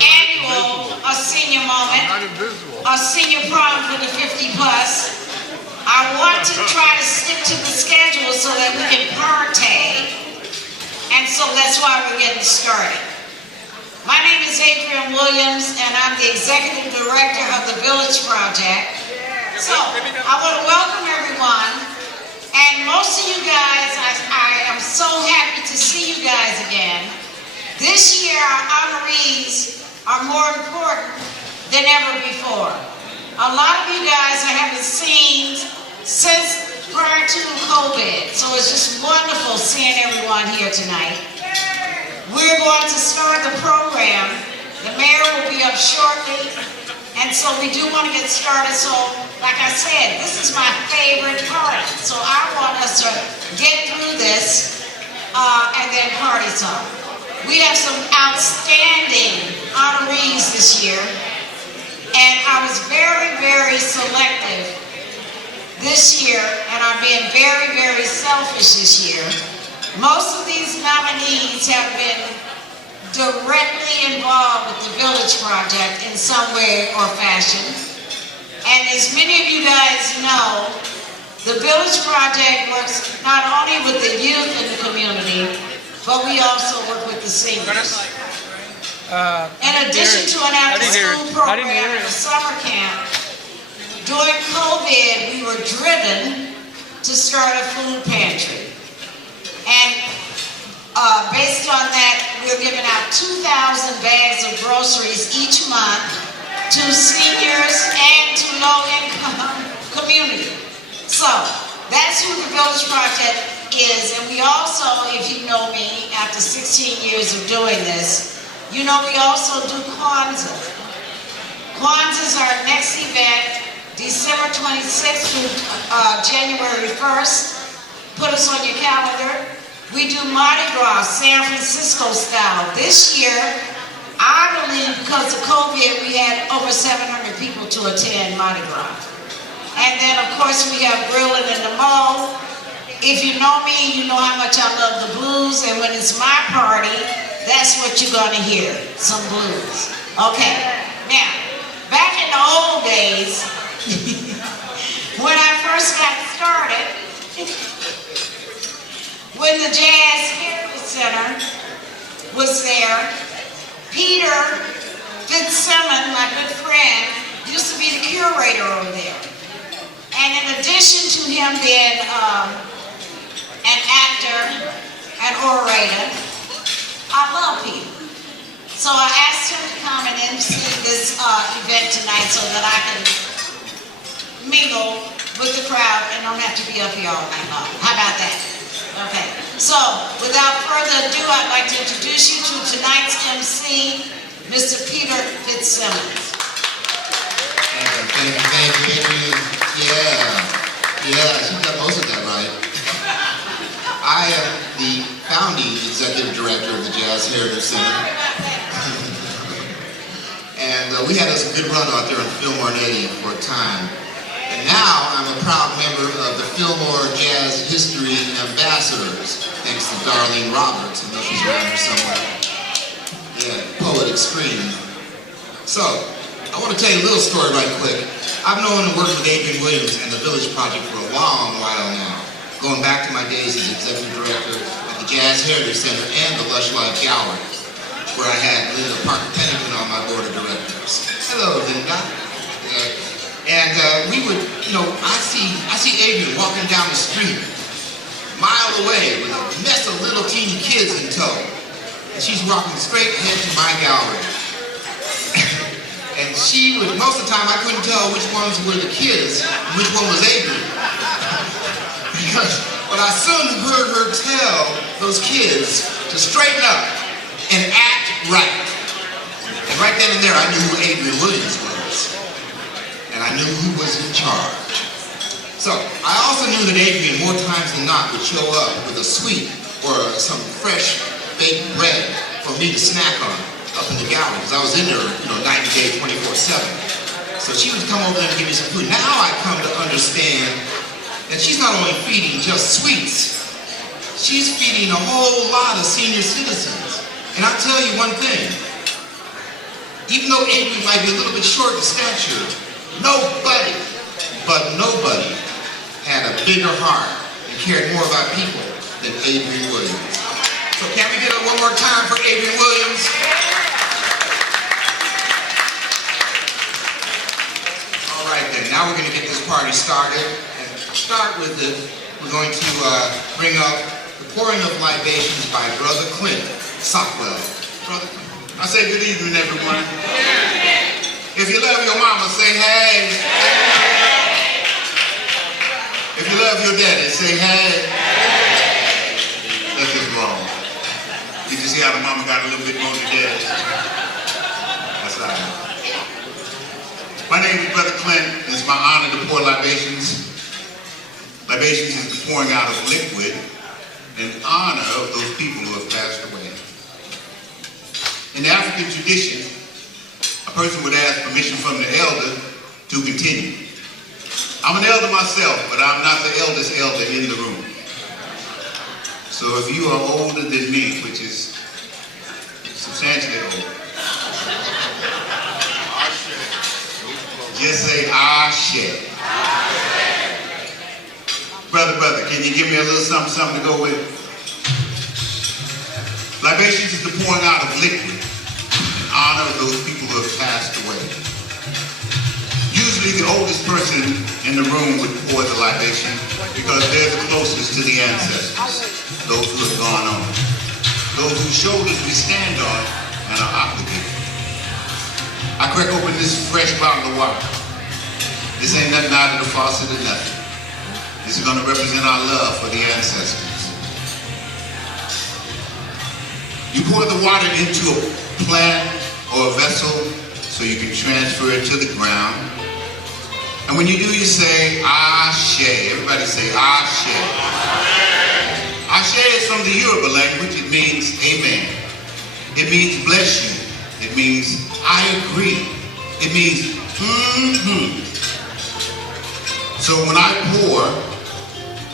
annual senior moment, a senior prom for the 50 plus. I want to try to stick to the schedule so that we can partay, and so that's why we're getting started. My name is Adrian Williams, and I'm the Executive Director of the Village Project. So, I want to welcome everyone, and most of you guys, I am so happy to see you guys again. This year, our honorees are more important than ever before. A lot of you guys I haven't seen since prior to COVID, so it's just wonderful seeing everyone here tonight. We're going to start the program. The mayor will be up shortly, and so we do want to get started. So, like I said, this is my favorite part, so I want us to get through this and then party some. We have some outstanding honorees this year, and I was very, very selective this year, and I'm being very, very selfish this year. Most of these nominees have been directly involved with the Village Project in some way or fashion. And as many of you guys know, the Village Project works not only with the youth in the community, but we also work with the seniors. In addition to an after-school program and a summer camp, during COVID, we were driven to start a food pantry. And based on that, we're giving out 2,000 bags of groceries each month to seniors and to low-income community. So, that's who the Village Project is. And we also, if you know me, after 16 years of doing this, you know we also do Kwanzaa. Kwanzaa is our next event, December 26th through January 1st. Put us on your calendar. We do Mardi Gras, San Francisco style. This year, I believe because of COVID, we had over 700 people to attend Mardi Gras. And then, of course, we have grilling in the mall. If you know me, you know how much I love the blues, and when it's my party, that's what you're gonna hear, some blues. Okay, now, back in the old days, when I first got started, when the Jazz Heritage Center was there, Peter Fitzsimmons, my good friend, used to be the curator over there. And in addition to him being an actor, an orator, I love Peter. So I asked him to come and MC this event tonight so that I can mingle with the crowd and don't have to be up here all night long. How about that? Okay. So, without further ado, I'd like to introduce you to tonight's MC, Mr. Peter Fitzsimmons. Thank you. Yeah, she got most of that right. I am the founding executive director of the Jazz Heritage Center. And we had us a good run out there in Fillmore and Eddy for a time. And now I'm a proud member of the Fillmore Jazz History Ambassadors, thanks to Darlene Roberts. I know she's around here somewhere. Yeah, poet extreme. So, I want to tell you a little story right quick. I've known and worked with Adrian Williams and the Village Project for a long while now, going back to my days as executive director at the Jazz Heritage Center and the Lush Life Gallery, where I had Linda Parker Pennington on my board of directors. Hello, Linda. And we would, I see Adrian walking down the street, a mile away, with a mess of little teeny kids in tow. And she's walking straight ahead to my gallery. And she would, most of the time I couldn't tell which ones were the kids and which one was Adrian. But I soon heard her tell those kids to straighten up and act right. And right then and there I knew who Adrian Williams was. And I knew who was in charge. So I also knew that Adrian more times than not would show up with a sweet or some fresh baked bread for me to snack on up in the gallery, because I was in there, night and day, 24/7. So she would come over there and give me some food. Now I come to understand that she's not only feeding just sweets, she's feeding a whole lot of senior citizens. And I'll tell you one thing, Even though Adrian might be a little bit short in stature, nobody, but nobody, had a bigger heart and cared more about people than Adrian Williams. So can we get it one more time for Adrian Williams? All right then, now we're going to get this party started. And to start with it, we're going to bring up the pouring of libations by Brother Clint Sockwell. Brother Clint. I say good evening, everyone. If you love your mama, say hey. If you love your daddy, say hey. That's just wrong. You just see how the mama got a little bit more than daddy. That's all right. My name is Brother Clint, and it's my honor to pour libations. Libations is the pouring out of liquid in honor of those people who have passed away. In the African tradition, a person would ask permission from the elder to continue. I'm an elder myself, but I'm not the eldest elder in the room. So if you are older than me, which is substantially older, just say Ashe. Brother, can you give me a little something to go with? Libations is the pouring out of liquid in honor of those people who have passed away. Usually the oldest person in the room would pour the libation because they're the closest to the ancestors, those who have gone on, those whose shoulders we stand on and are obligated. I crack open this fresh bottle of water. This ain't nothing out of the faucet or nothing. This is going to represent our love for the ancestors. You pour the water into a plant or a vessel so you can transfer it to the ground. And when you do, you say, Ashe. Everybody say, Ashe. Ashe is from the Yoruba language. It means amen. It means bless you. It means I agree. It means So when I pour,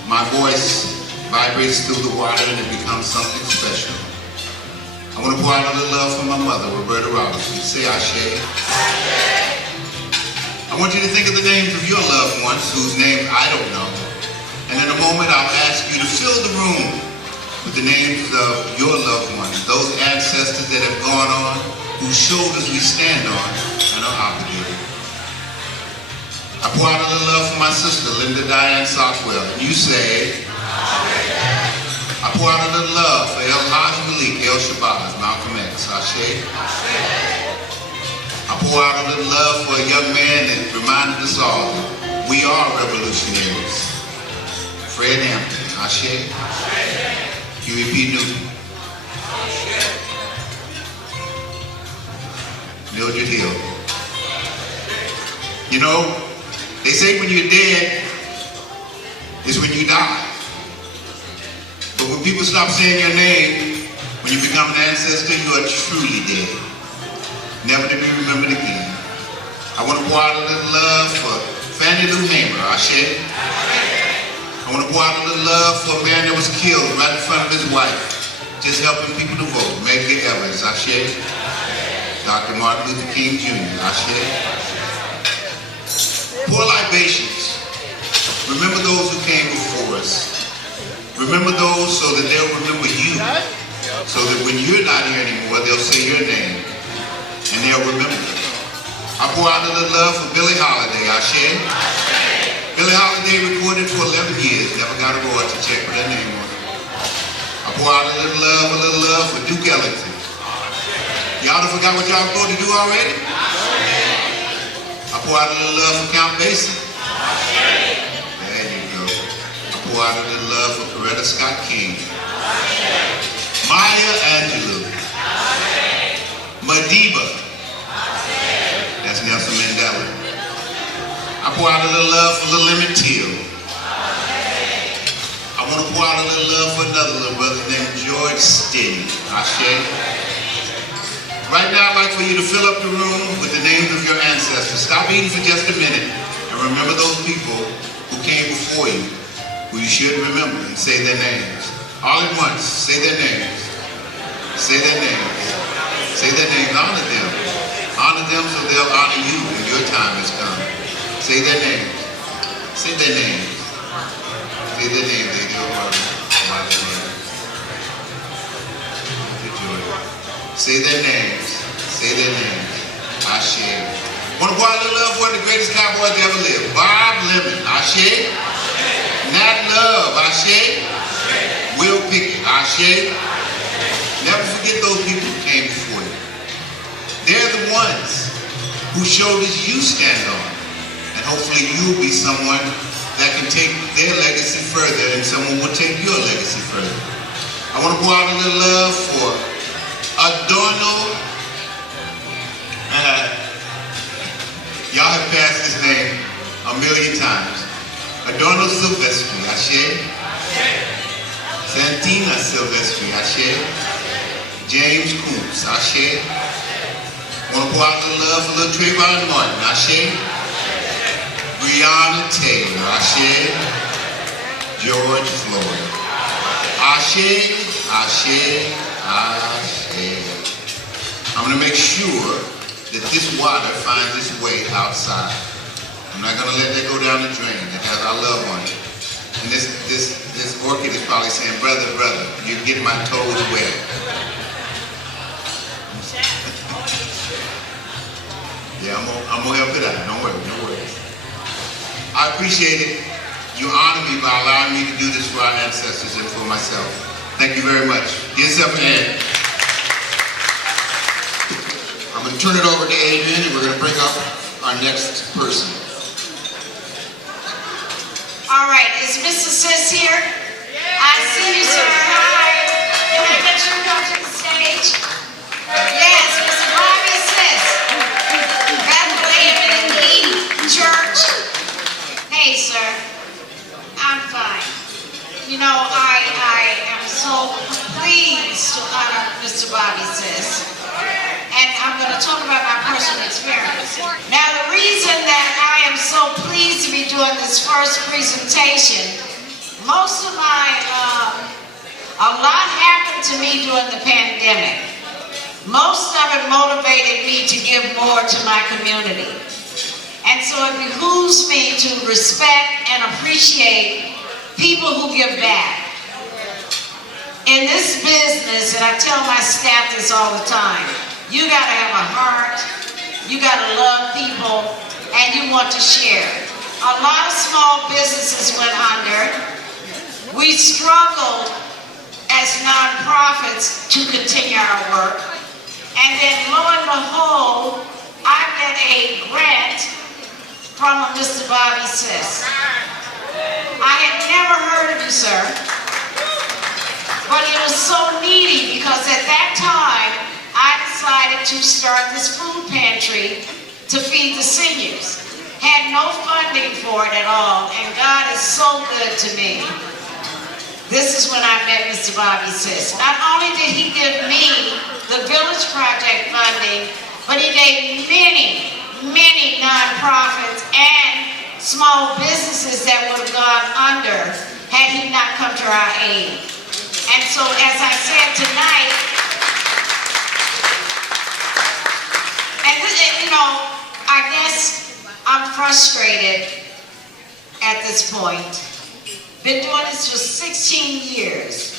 my voice vibrates through the water and it becomes something special. I want to pour out a little love for my mother, Roberta Robinson. Say Ashe. I want you to think of the names of your loved ones whose names I don't know. And in a moment, I'll ask you to fill the room with the names of your loved ones, those ancestors that have gone on, whose shoulders we stand on and are obligated. I pour out a little love for my sister, Linda Diane Sockwell. And you say, I pour out a little love for El Haj Malik, El Shabazz, Malcolm X, Ashe. I pour out a little love for a young man that reminded us all, we are revolutionaries. Fred Hampton, Ashe. Huey P. Newton. Mildred Hill. You know, they say when you're dead is when you die. But when people stop saying your name, when you become an ancestor, you are truly dead. Never to be remembered again. I want to pour out a little love for Fannie Lou Hamer, Ashe. I want to pour out a little love for a man that was killed right in front of his wife, just helping people to vote, Medgar Evers, Ashe. Dr. Martin Luther King Jr., Ashe. Pour libations. Remember those who came before us. Remember those so that they'll remember you. So that when you're not here anymore, they'll say your name. And they'll remember. I pour out a little love for Billie Holiday, Ashe. Billie Holiday recorded for 11 years, never got a royalty check with her name on it. I pour out a little love for Duke Ellington. Y'all done forgot what y'all supposed to do already? I pour out a little love for Count Basie. There you go. I pour out a little love for Coretta Scott King. Maya Angelou. Madiba. That's Nelson Mandela. I pour out a little love for Little Emmett Till. I want to pour out a little love for another little brother named George Stinney. Ashe. Right now, I'd like for you to fill up the room with the names of your ancestors. Stop eating for just a minute and remember those people who came before you, who you should remember, and say their names. All at once, say their names. Say their names. Say their names. Honor them. Honor honor them so they'll honor you when your time has come. Say their names. Say their names. Say their names. They do Say their names. Say their names. Ashe. Want to go out a little love for the greatest cowboy that ever lived. Bob Lemon. Ashe. Nat Love. Ashe. Will Pickett. Ashe. Never forget those people who came before you. They're the ones whose shoulders you stand on. And hopefully you'll be someone that can take their legacy further and someone will take your legacy further. I want to go out a little love for Adorno. Y'all have passed his name a million times. Adorno Silvestri, Ashe. Santina Silvestri, Ashe. James Coombs, Ashe. Want to go out a little love for little Trayvon Martin, Ashe. Breonna Taylor, Ashe. George Floyd. Ashe, Ashe, Ashe. I'm going to make sure that this water finds its way outside. I'm not going to let that go down the drain. It has our love on it. And this orchid is probably saying, brother, you're getting my toes wet. Yeah, I'm going to help it out. Don't worry, no worries. I appreciate it. You honor me by allowing me to do this for our ancestors and for myself. Thank you very much. Give yourself a hand. I'm going to turn it over to Adrian, and we're going to bring up our next person. All right, is Mr. Sis here? I see you, sir. Hi. Can I get you to come to the stage? Yes, Mr. Bobby Sis. Bethlehem Church. Hey, sir. I'm fine. You know, I am so pleased to honor Mr. Bobby Sis. And I'm going to talk about my personal experience. Now, the reason that I am so pleased to be doing this first presentation, most of a lot happened to me during the pandemic. Most of it motivated me to give more to my community. And so it behooves me to respect and appreciate people who give back. In this business, and I tell my staff this all the time, you gotta have a heart, you gotta love people, and you want to share. A lot of small businesses went under. We struggled as nonprofits to continue our work. And then lo and behold, I get a grant from a Mr. Bobby Sis. I had never heard of you, sir. But it was so needy because at that time, I decided to start this food pantry to feed the seniors. Had no funding for it at all, and God is so good to me. This is when I met Mr. Bobby Sis. Not only did he give me the Village Project funding, but he gave many nonprofits and small businesses that would have gone under had he not come to our aid. And so, as I said tonight, and you know, I guess I'm frustrated at this point. Been doing this for 16 years.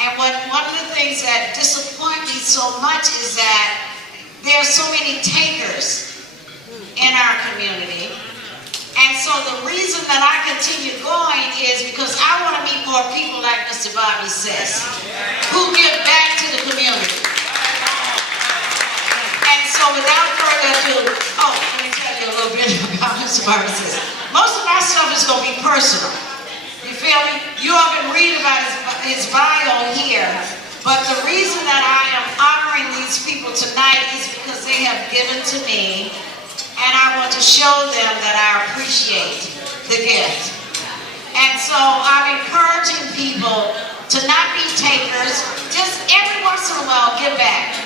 And one of the things that disappoint me so much is that there are so many takers in our community. And so the reason that I continue going is because I want to meet more people like Mr. Bobby Sis, who give back to the community. And so without further ado, let me tell you a little bit about Mr. Bobby Sis. Most of our stuff is going to be personal. You feel me? You all can read about his bio here. But the reason that I am honoring these people tonight is because they have given to me, and I want to show them that I appreciate the gift. And so I'm encouraging people to not be takers, just every once in a while give back.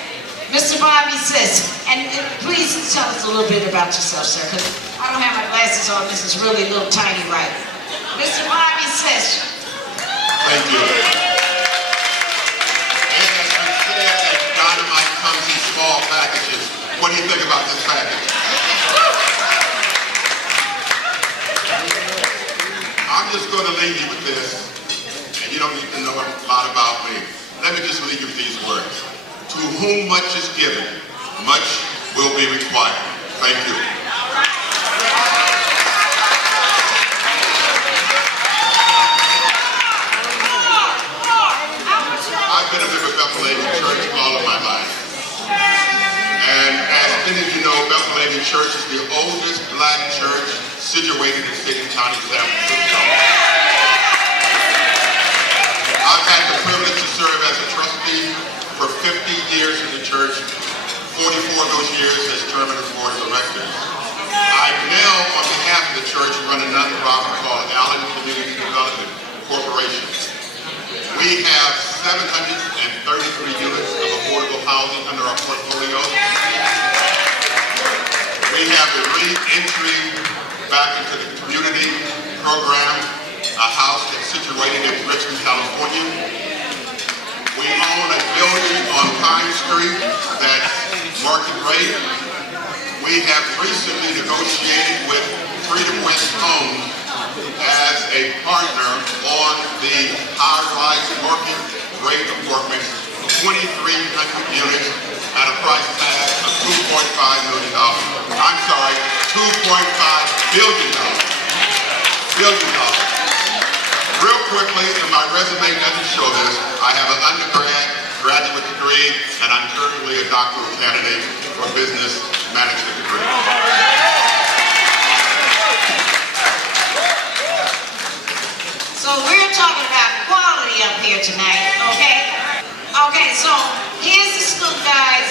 Mr. Bobby Sis, and please tell us a little bit about yourself, sir, because I don't have my glasses on, this is really a little tiny right. Mr. Bobby Sis. Thank you. As I said, that dynamite comes in small packages. What he you think about this package? I'm just going to leave you with this, and you don't need to know a lot about me. Let me just leave you with these words. To whom much is given, much will be required. Thank you. I've been a member of Bethel Church all of my life. And as many of you know, Bethel Church is the oldest black church situated in City County, San Francisco. I've had the privilege to serve as a trustee for 50 years in the church, 44 of those years as chairman of the board of directors. I now, on behalf of the church, run a nonprofit called Allen Community Development Corporation. We have 733 units of affordable housing under our portfolio. We have the re-entry back into the community program, a house that's situated in Richmond, California. We own a building on Pine Street that's market rate. We have recently negotiated with Freedom West Homes as a partner on the high-rise market rate apartments, 2,300 units at a price tag of $2.5 million. I'm sorry, $2.5 billion. Real quickly, and my resume doesn't show this, I have an undergrad, graduate degree, and I'm currently a doctoral candidate for business management degree. So we're talking about quality up here tonight, okay? Okay, so here's the scoop, guys.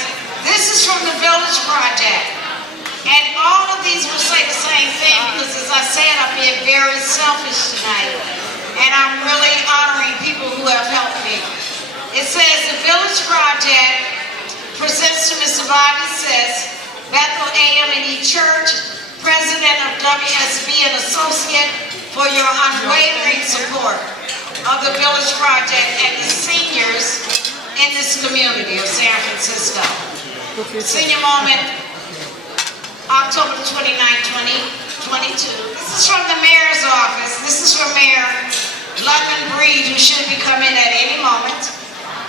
This is from the Village Project. And all of these will say the same thing because, as I said, I'm being very selfish tonight. And I'm really honoring people who have helped me. It says the Village Project presents to Mr. Bobby Sis, Bethel AME Church, President of WSB and Associate, for your unwavering support of the Village Project and the seniors in this community of San Francisco. Senior Moment, October 29, 2022. This is from the Mayor's office. This is from Mayor London Breed, who should be coming at any moment.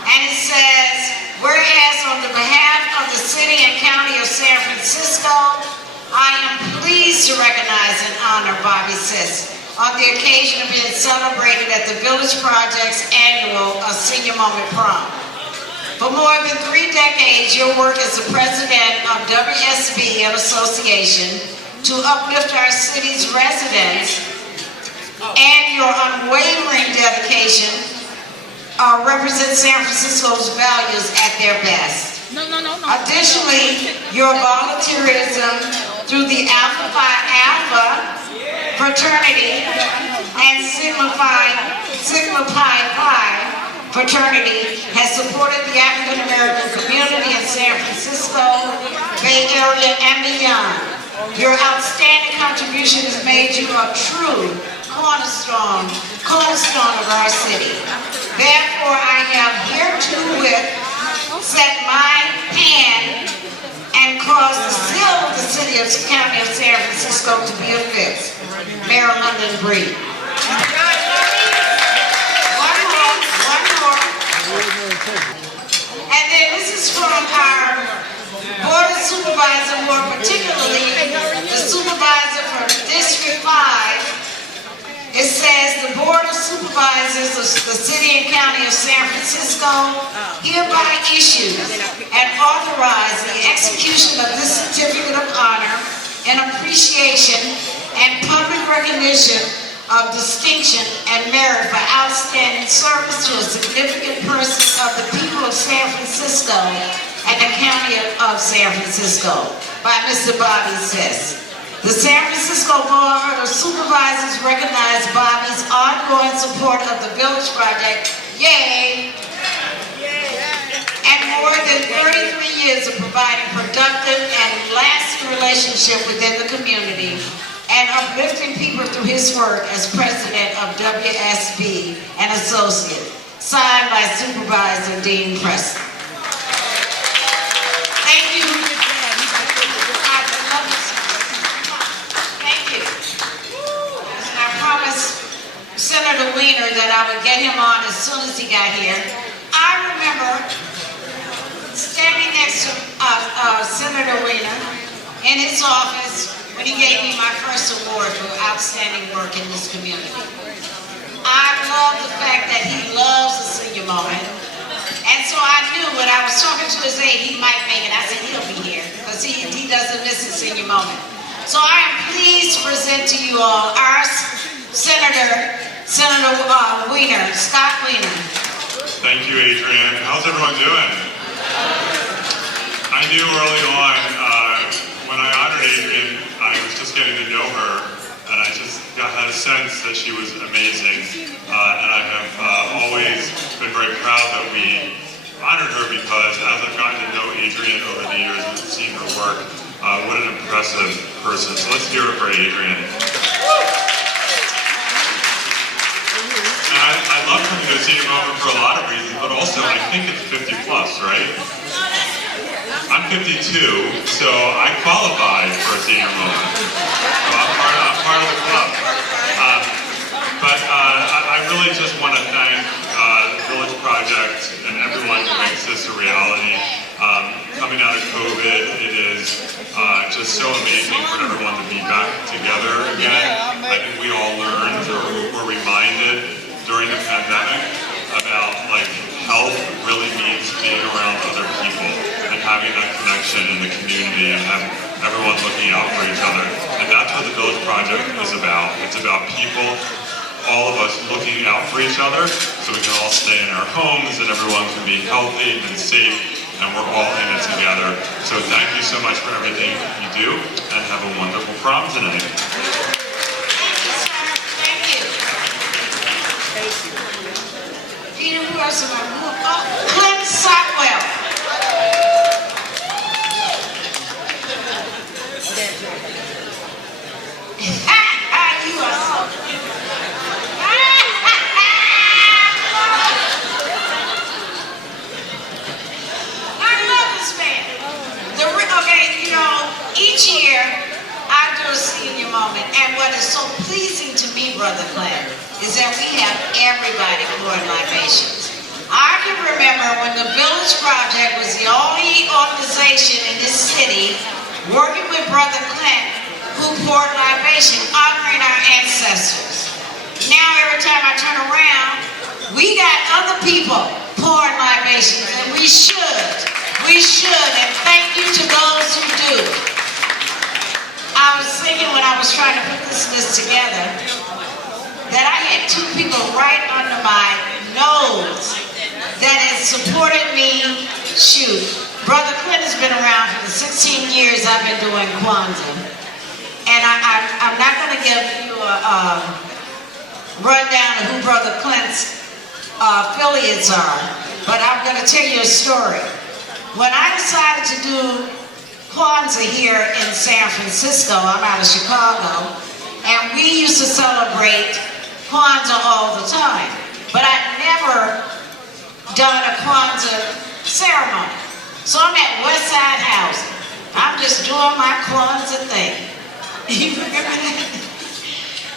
And it says, whereas on the behalf of the City and County of San Francisco, I am pleased to recognize and honor Bobby Sis on the occasion of being celebrated at the Village Project's annual Senior Moment Prom. For more than 3 decades, your work as the president of WSB and Association to uplift our city's residents and your unwavering dedication represent San Francisco's values at their best. Additionally, your volunteerism through the Alpha Phi Alpha fraternity and Sigma Pi Phi fraternity has supported the African American community in San Francisco, Bay Area, and beyond. Your outstanding contribution has made you a true cornerstone of our city. Therefore, I have herewith set my hand and caused the seal of the City of County of San Francisco to be affixed. Mayor London Breed. One more. And then this is from our Board of Supervisors, more particularly the supervisor from District 5. It says the Board of Supervisors of the City and County of San Francisco hereby issues and authorize the execution of this certificate of honor in appreciation and public recognition of distinction and merit for outstanding service to a significant person of the people of San Francisco and the County of San Francisco by Mr. Bobby Sis. The San Francisco Board of Supervisors recognize Bobby's ongoing support of the Village Project, yay, and more than 33 years of providing productive and lasting relationship within the community and uplifting people through his work as president of WSB and Associate, signed by Supervisor Dean Preston. Thank you. soon as he got here. I remember standing next to Senator Weiner in his office when he gave me my first award for outstanding work in this community. I love the fact that he loves the senior moment. And so I knew when I was talking to his aide, he might make it. I said, he'll be here, because he doesn't miss a senior moment. So I am pleased to present to you all our Senator Weiner, Scott Weiner. Thank you, Adrian. How's everyone doing? I knew early on, when I honored Adrian, I was just getting to know her, and I just had a sense that she was amazing. And I have always been very proud that we honored her, because as I've gotten to know Adrian over the years and seen her work, what an impressive person. So let's hear it for Adrian. And I love coming to a senior moment for a lot of reasons, but also I think it's 50 plus, right? I'm 52, so I qualified for a senior moment. So I'm part of the club. But I really just want to thank the Village Project and everyone who makes this a reality. Coming out of COVID, it is just so amazing for everyone to be back together again. I think we all learned or were reminded during the pandemic about health really means being around other people and having that connection in the community and having everyone looking out for each other. And that's what the Village Project is about. It's about people, all of us looking out for each other so we can all stay in our homes and everyone can be healthy and safe, and we're all in it together. So thank you so much for everything you do, and have a wonderful prom tonight. Clint Sotwell. You are so... I love this man. Each year I do a senior moment, and what is so pleasing to me, Brother Clint, is that we have everybody pouring libations. I can remember when the Village Project was the only organization in this city working with Brother Clint who poured libation, honoring our ancestors. Now every time I turn around, we got other people pouring libations, and we should, and thank you to those who do. I was thinking when I was trying to put this list together, that I had two people right under my nose that has supported me. Shoot, Brother Clint has been around for the 16 years I've been doing Kwanzaa. And I'm not going to give you a rundown of who Brother Clint's affiliates are, but I'm going to tell you a story. When I decided to do Kwanzaa here in San Francisco, I'm out of Chicago, and we used to celebrate Kwanzaa all the time, but I'd never done a Kwanzaa ceremony. So I'm at Westside Housing. I'm just doing my Kwanzaa thing. You remember that?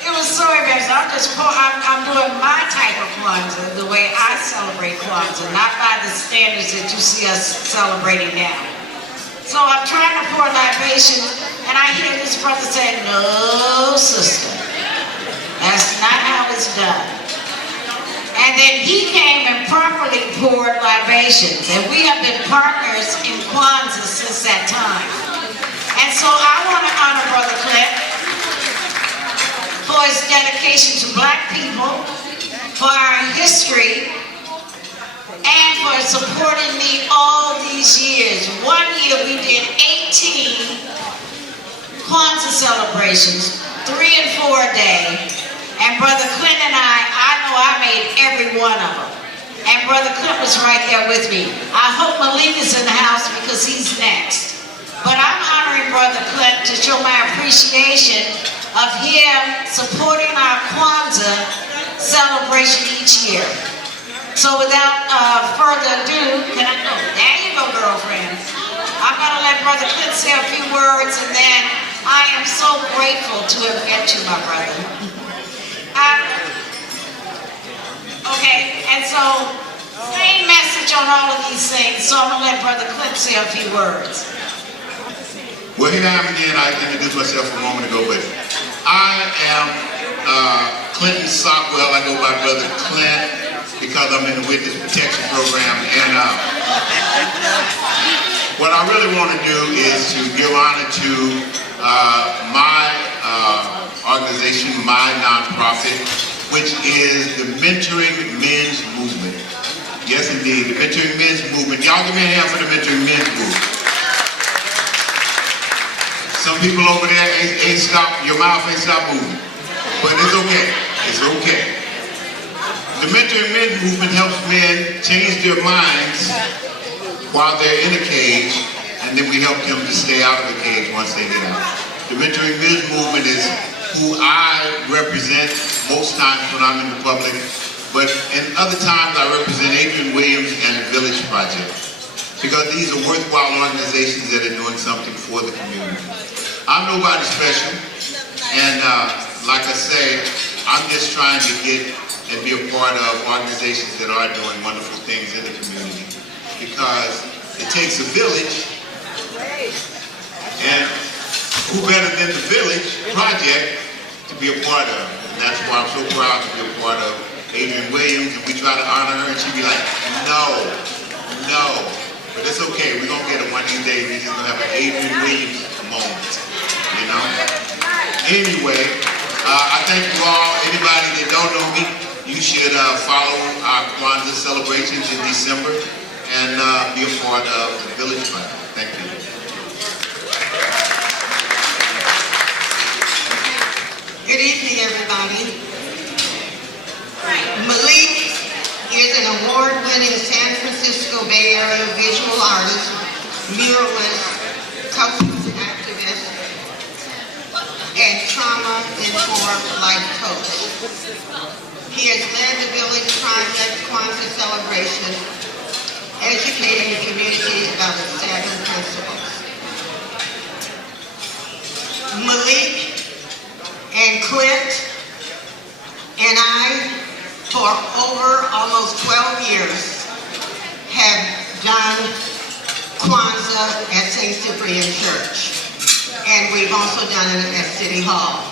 It was so embarrassing. I'm doing my type of Kwanzaa, the way I celebrate Kwanzaa, not by the standards that you see us celebrating now. So I'm trying to pour libation, and I hear this brother say, "No, sister, that's not how it's done." And then he came and properly poured libations, and we have been partners in Kwanzaa since that time. And so I want to honor Brother Clint for his dedication to Black people, for our history, and for supporting me all these years. One year we did 18 Kwanzaa celebrations, 3 and 4 a day. And Brother Clint and I know I made every one of them. And Brother Clint was right there with me. I hope Malik is in the house because he's next. But I'm honoring Brother Clint to show my appreciation of him supporting our Kwanzaa celebration each year. So without further ado, can I go? There you go, girlfriend. I'm going to let Brother Clint say a few words, and then I am so grateful to have met you, my brother. Okay, and so, same message on all of these things, so I'm gonna let Brother Clint say a few words. Well, here I am again. I introduced myself a moment ago, but I am Clinton Sockwell. I go by Brother Clint because I'm in the Witness Protection Program. And what I really want to do is to give honor to my organization, my nonprofit, which is the Mentoring Men's Movement. Yes, indeed, the Mentoring Men's Movement. Y'all give me a hand for the Mentoring Men's Movement. Some people over there ain't stopped, your mouth ain't stopped moving. But it's okay, it's okay. The Mentoring Men's Movement helps men change their minds while they're in a cage, and then we help them to stay out of the cage once they get out. The Mentoring Men's Movement is who I represent most times when I'm in the public, but in other times I represent Adrian Williams and the Village Project, because these are worthwhile organizations that are doing something for the community. I'm nobody special, and like I say, I'm just trying to get and be a part of organizations that are doing wonderful things in the community, because it takes a village, and who better than the Village Project to be a part of? And that's why I'm so proud to be a part of Adrian Williams, and we try to honor her, and she'd be like, no. But it's okay, we're gonna get it one of these days. We're just gonna have an Adrian Williams moment, you know? Anyway, I thank you all. Anybody that don't know me, you should follow our Kwanzaa celebrations in December and be a part of the Village Project. Thank you. Good evening, everybody. Malik is an award-winning San Francisco Bay Area visual artist, muralist, cultural activist, and trauma-informed life coach. He has led the Village Project Kwanzaa celebration, educating the community about the 7 principles. Malik and Clint and I, for over almost 12 years, have done Kwanzaa at St. Cyprian Church. And we've also done it at City Hall.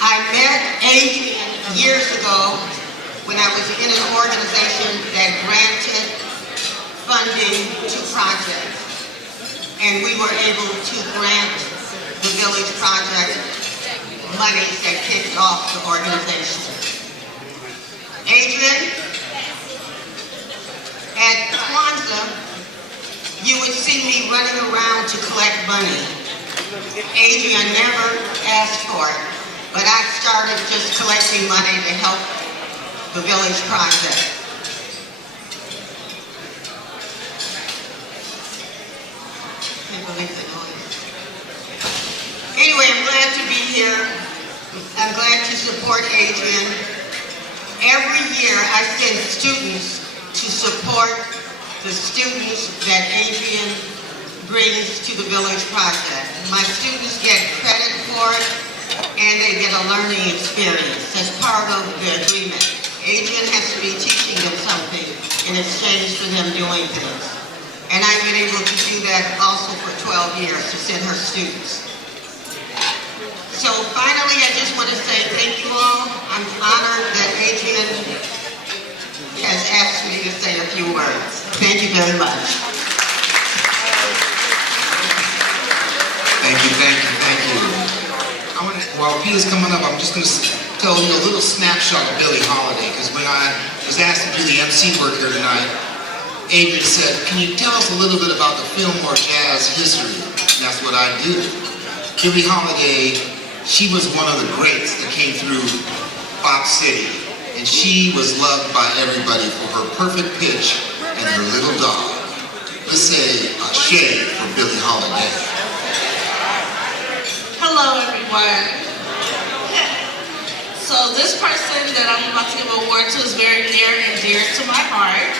I met Adrian years ago when I was in an organization that granted funding to projects. And we were able to grant the Village Project monies that kicked off the organization. Adrian, at Kwanzaa, you would see me running around to collect money. Adrian never asked for it, but I started just collecting money to help the Village Project. Anyway, I'm glad to be here. I'm glad to support Adrian. Every year I send students to support the students that Adrian brings to the Village Project. My students get credit for it, and they get a learning experience as part of the agreement. Adrian has to be teaching them something in exchange for them doing things. And I've been able to do that also for 12 years to send her students. So finally, I just want to say thank you all. I'm honored that Adrian has asked me to say a few words. Thank you very much. Thank you. While Peter's coming up, I'm just going to tell you a little snapshot of Billie Holiday, because when I was asked to do the MC work here tonight, Adrian said, can you tell us a little bit about the Fillmore jazz history? And that's what I do. Billie Holiday, she was one of the greats that came through Fox City, and she was loved by everybody for her perfect pitch and her little dog. Let's say a shade for Billie Holiday. Hello, everyone. So this person that I'm about to give an award to is very near and dear to my heart.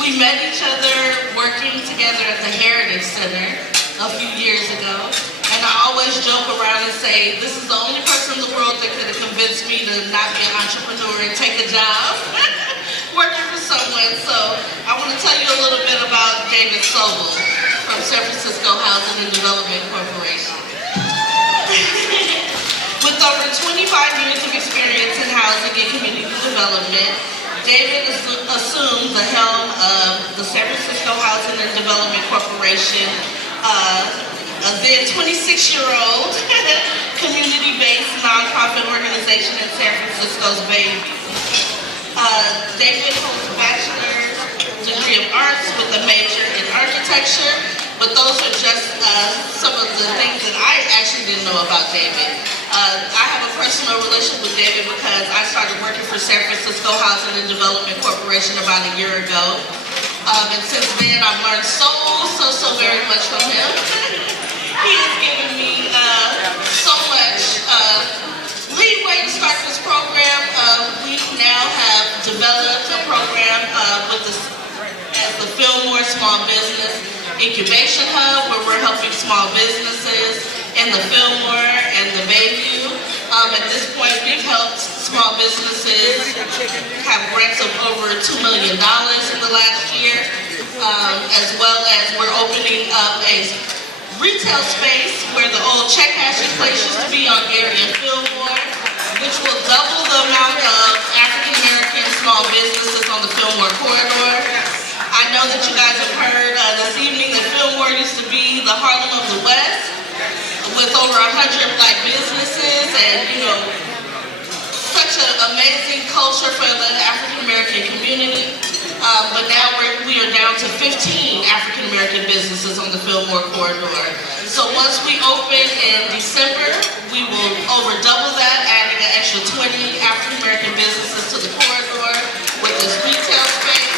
We met each other working together at the Heritage Center a few years ago, and I always joke around and say, this is the only person in the world that could have convinced me to not be an entrepreneur and take a job working for someone. So I want to tell you a little bit about David Sobel from San Francisco Housing and Development Corporation. With over 25 years of experience in housing and community development, David assumed the helm of the San Francisco Housing and Development Corporation, a then 26-year-old community-based nonprofit organization in San Francisco's Bay. David holds a bachelor's degree of arts with a major in architecture, but those are just some of the things that I actually didn't know about David. I have a personal relationship with David because I started working for San Francisco Housing and Development Corporation about a year ago. And since then, I've learned so very much from him. He has given me so much leeway to start this program. We now have developed a program as the Fillmore Small Business Incubation Hub, where we're helping small businesses in the Fillmore and the Bayview. At this point, we've helped small businesses have grants of over $2 million in the last year, as well as we're opening up a retail space where the old check cashing place used to be on Gary and Fillmore, which will double the amount of African American small businesses on the Fillmore corridor. I know that you guys have heard this evening that Fillmore used to be the Harlem of the West, with over 100 Black businesses, and such an amazing culture for the African American community. But now we are down to 15 African American businesses on the Fillmore corridor. So once we open in December, we will over double that, adding an extra 20 African American businesses to the corridor with this retail space.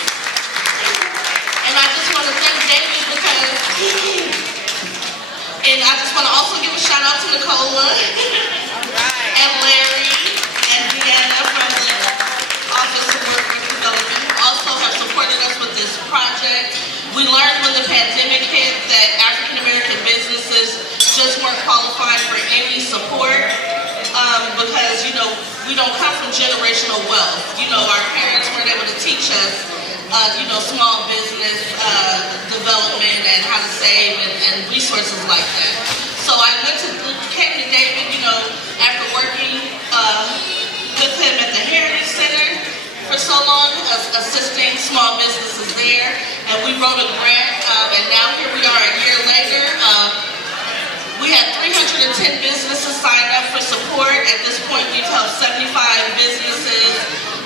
And I just want to thank David because, and I just want to also give a shout out to Nicola and Larry and Deanna from the Office of Workforce Development, who also have supported us with this project. We learned when the pandemic hit that African American businesses just weren't qualified for any support because, we don't come from generational wealth. Our parents weren't able to teach us, small business development and how to save and resources like that. So I came to David, after working with him at the Heritage Center for so long, assisting small businesses there, and we wrote a grant, and now here we are a year later. We had 310 businesses sign up for support. At this point, we've helped 75 businesses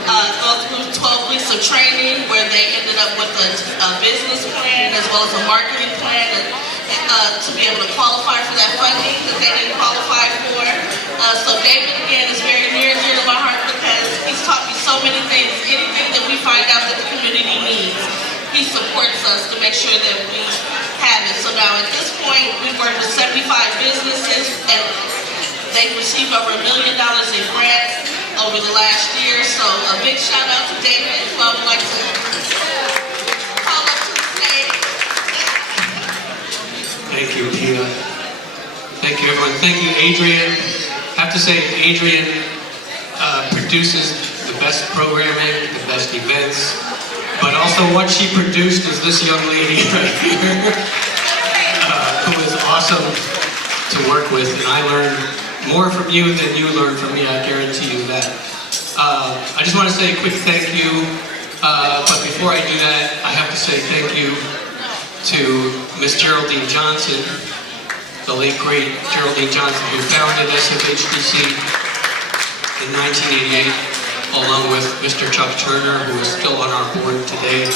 go through 12 weeks of training where they ended up with a business plan as well as a marketing plan to be able to qualify for that funding that they didn't qualify for. So David, again, is very near and dear to my heart because he's taught me so many things. Anything that we find out that the community needs, he supports us to make sure that we have it. So now at this point, we've worked with 75 businesses and they've received over $1 million in grants over the last year. So a big shout out to David, who I would like to call up to the stage. Thank you, Pia. Thank you, everyone. Thank you, Adrian. I have to say, Adrian produces the best programming, the best events, but also what she produced is this young lady right here, who is awesome to work with, and I learned more from you than you learned from me, I guarantee you that. I just want to say a quick thank you, but before I do that, I have to say thank you to Miss Geraldine Johnson, the late great Geraldine Johnson, who founded SFHDC in 1988, along with Mr. Chuck Turner, who is still on our board today,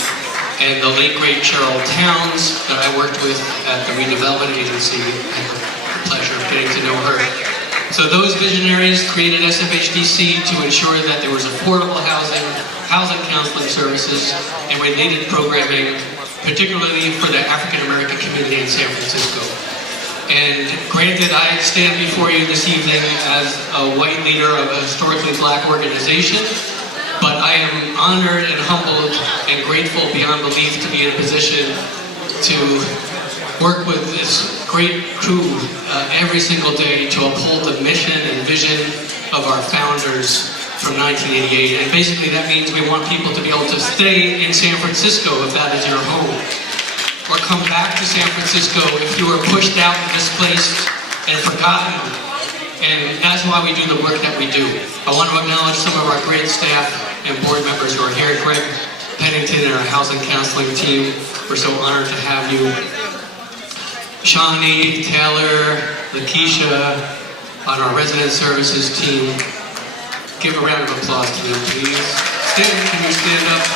and the late great Cheryl Towns, that I worked with at the Redevelopment Agency. I had the pleasure of getting to know her. So those visionaries created SFHDC to ensure that there was affordable housing counseling services, and related programming, particularly for the African American community in San Francisco. And granted, I stand before you this evening as a white leader of a historically Black organization, but I am honored and humbled and grateful beyond belief to be in a position to work with this great crew every single day to uphold the mission and vision of our founders from 1988. And basically that means we want people to be able to stay in San Francisco if that is your home, or come back to San Francisco if you were pushed out and displaced and forgotten. And that's why we do the work that we do. I want to acknowledge some of our great staff and board members who are here. Greg Pennington and our housing counseling team, we're so honored to have you. Shawnee, Taylor, Lakeisha, on our resident services team. Give a round of applause to them, please. Can you stand up?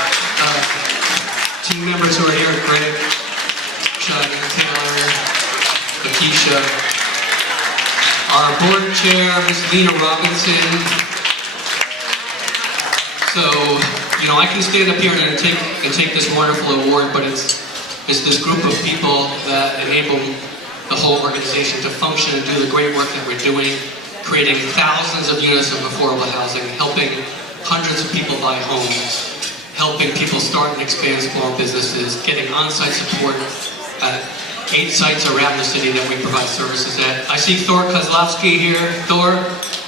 Team members who are here, Greg, Shawnee, Taylor, Lakeisha. Our board chair, Ms. Lena Robinson. So, I can stand up here and take this wonderful award, but it's this group of people that enable the whole organization to function and do the great work that we're doing, creating thousands of units of affordable housing, helping hundreds of people buy homes, helping people start and expand small businesses, getting on-site support at 8 sites around the city that we provide services at. I see Thor Kozlowski here. Thor,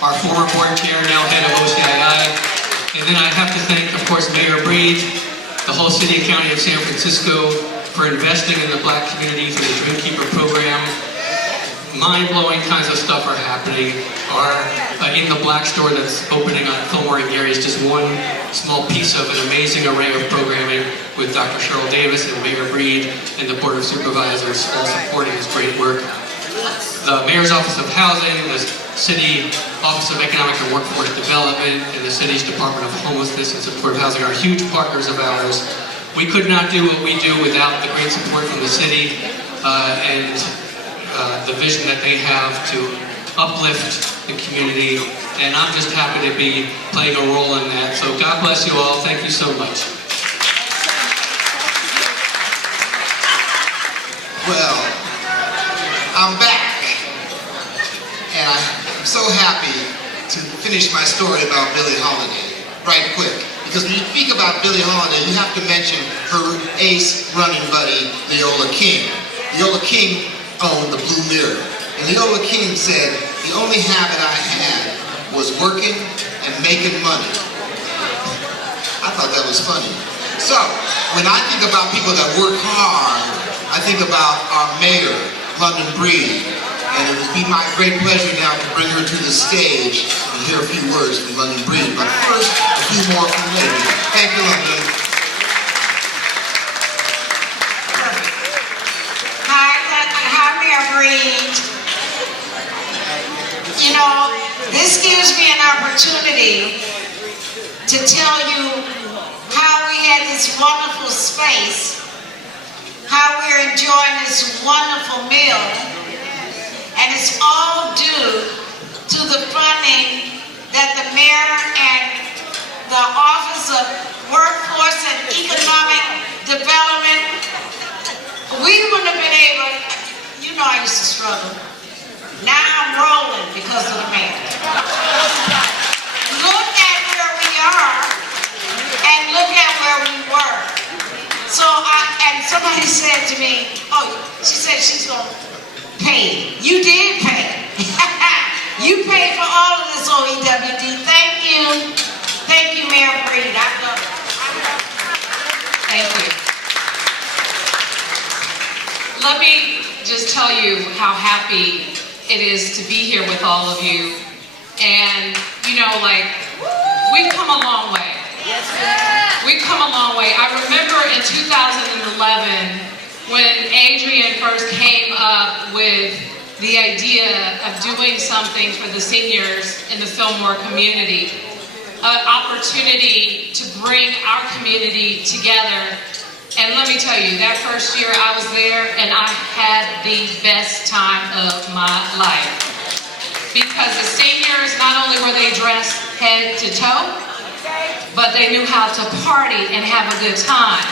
our former board chair, now head of OCII. And then I have to thank, of course, Mayor Breed, the whole city and county of San Francisco for investing in the Black community through the Dreamkeeper program. Mind-blowing kinds of stuff are happening. In the Black store that's opening on Fillmore and Gary is just one small piece of an amazing array of programming with Dr. Cheryl Davis and Mayor Breed and the Board of Supervisors all supporting this great work. The Mayor's Office of Housing, the City Office of Economic and Workforce Development, and the City's Department of Homelessness and Supportive Housing are huge partners of ours. We could not do what we do without the great support from the city and the vision that they have to uplift the community, and I'm just happy to be playing a role in that. So God bless you all. Thank you so much. Well, I'm back, and I'm so happy to finish my story about Billie Holiday right quick. Because when you speak about Billie Holiday, you have to mention her ace running buddy, Leola King. Leola King owned the Blue Mirror. And Leola King said, the only habit I had was working and making money. I thought that was funny. So, when I think about people that work hard, I think about our mayor, London Breed. And it would be my great pleasure now to bring her to the stage and hear a few words from London Breed. But first, a few more from Lady. Thank you, London. Hi, Mayor Breed. This gives me an opportunity to tell you how we had this wonderful space, how we're enjoying this wonderful meal, and it's all due to the funding that the mayor and the Office of Workforce and Economic Development, we wouldn't have been able, I used to struggle. Now I'm rolling because of the mayor. Look at where we are and look at where we were. So and somebody said to me, she said she's going to pay. You did pay. You paid for all of this OEWD. Thank you. Thank you, Mayor Breed. I love it. Thank you. Let me just tell you how happy it is to be here with all of you. And, we've come a long way. Yes, ma'am. We've come a long way. I remember in 2011 when Adrian first came up with the idea of doing something for the seniors in the Fillmore community, an opportunity to bring our community together. And let me tell you, that first year I was there and I had the best time of my life. Because the seniors, not only were they dressed head to toe, but they knew how to party and have a good time.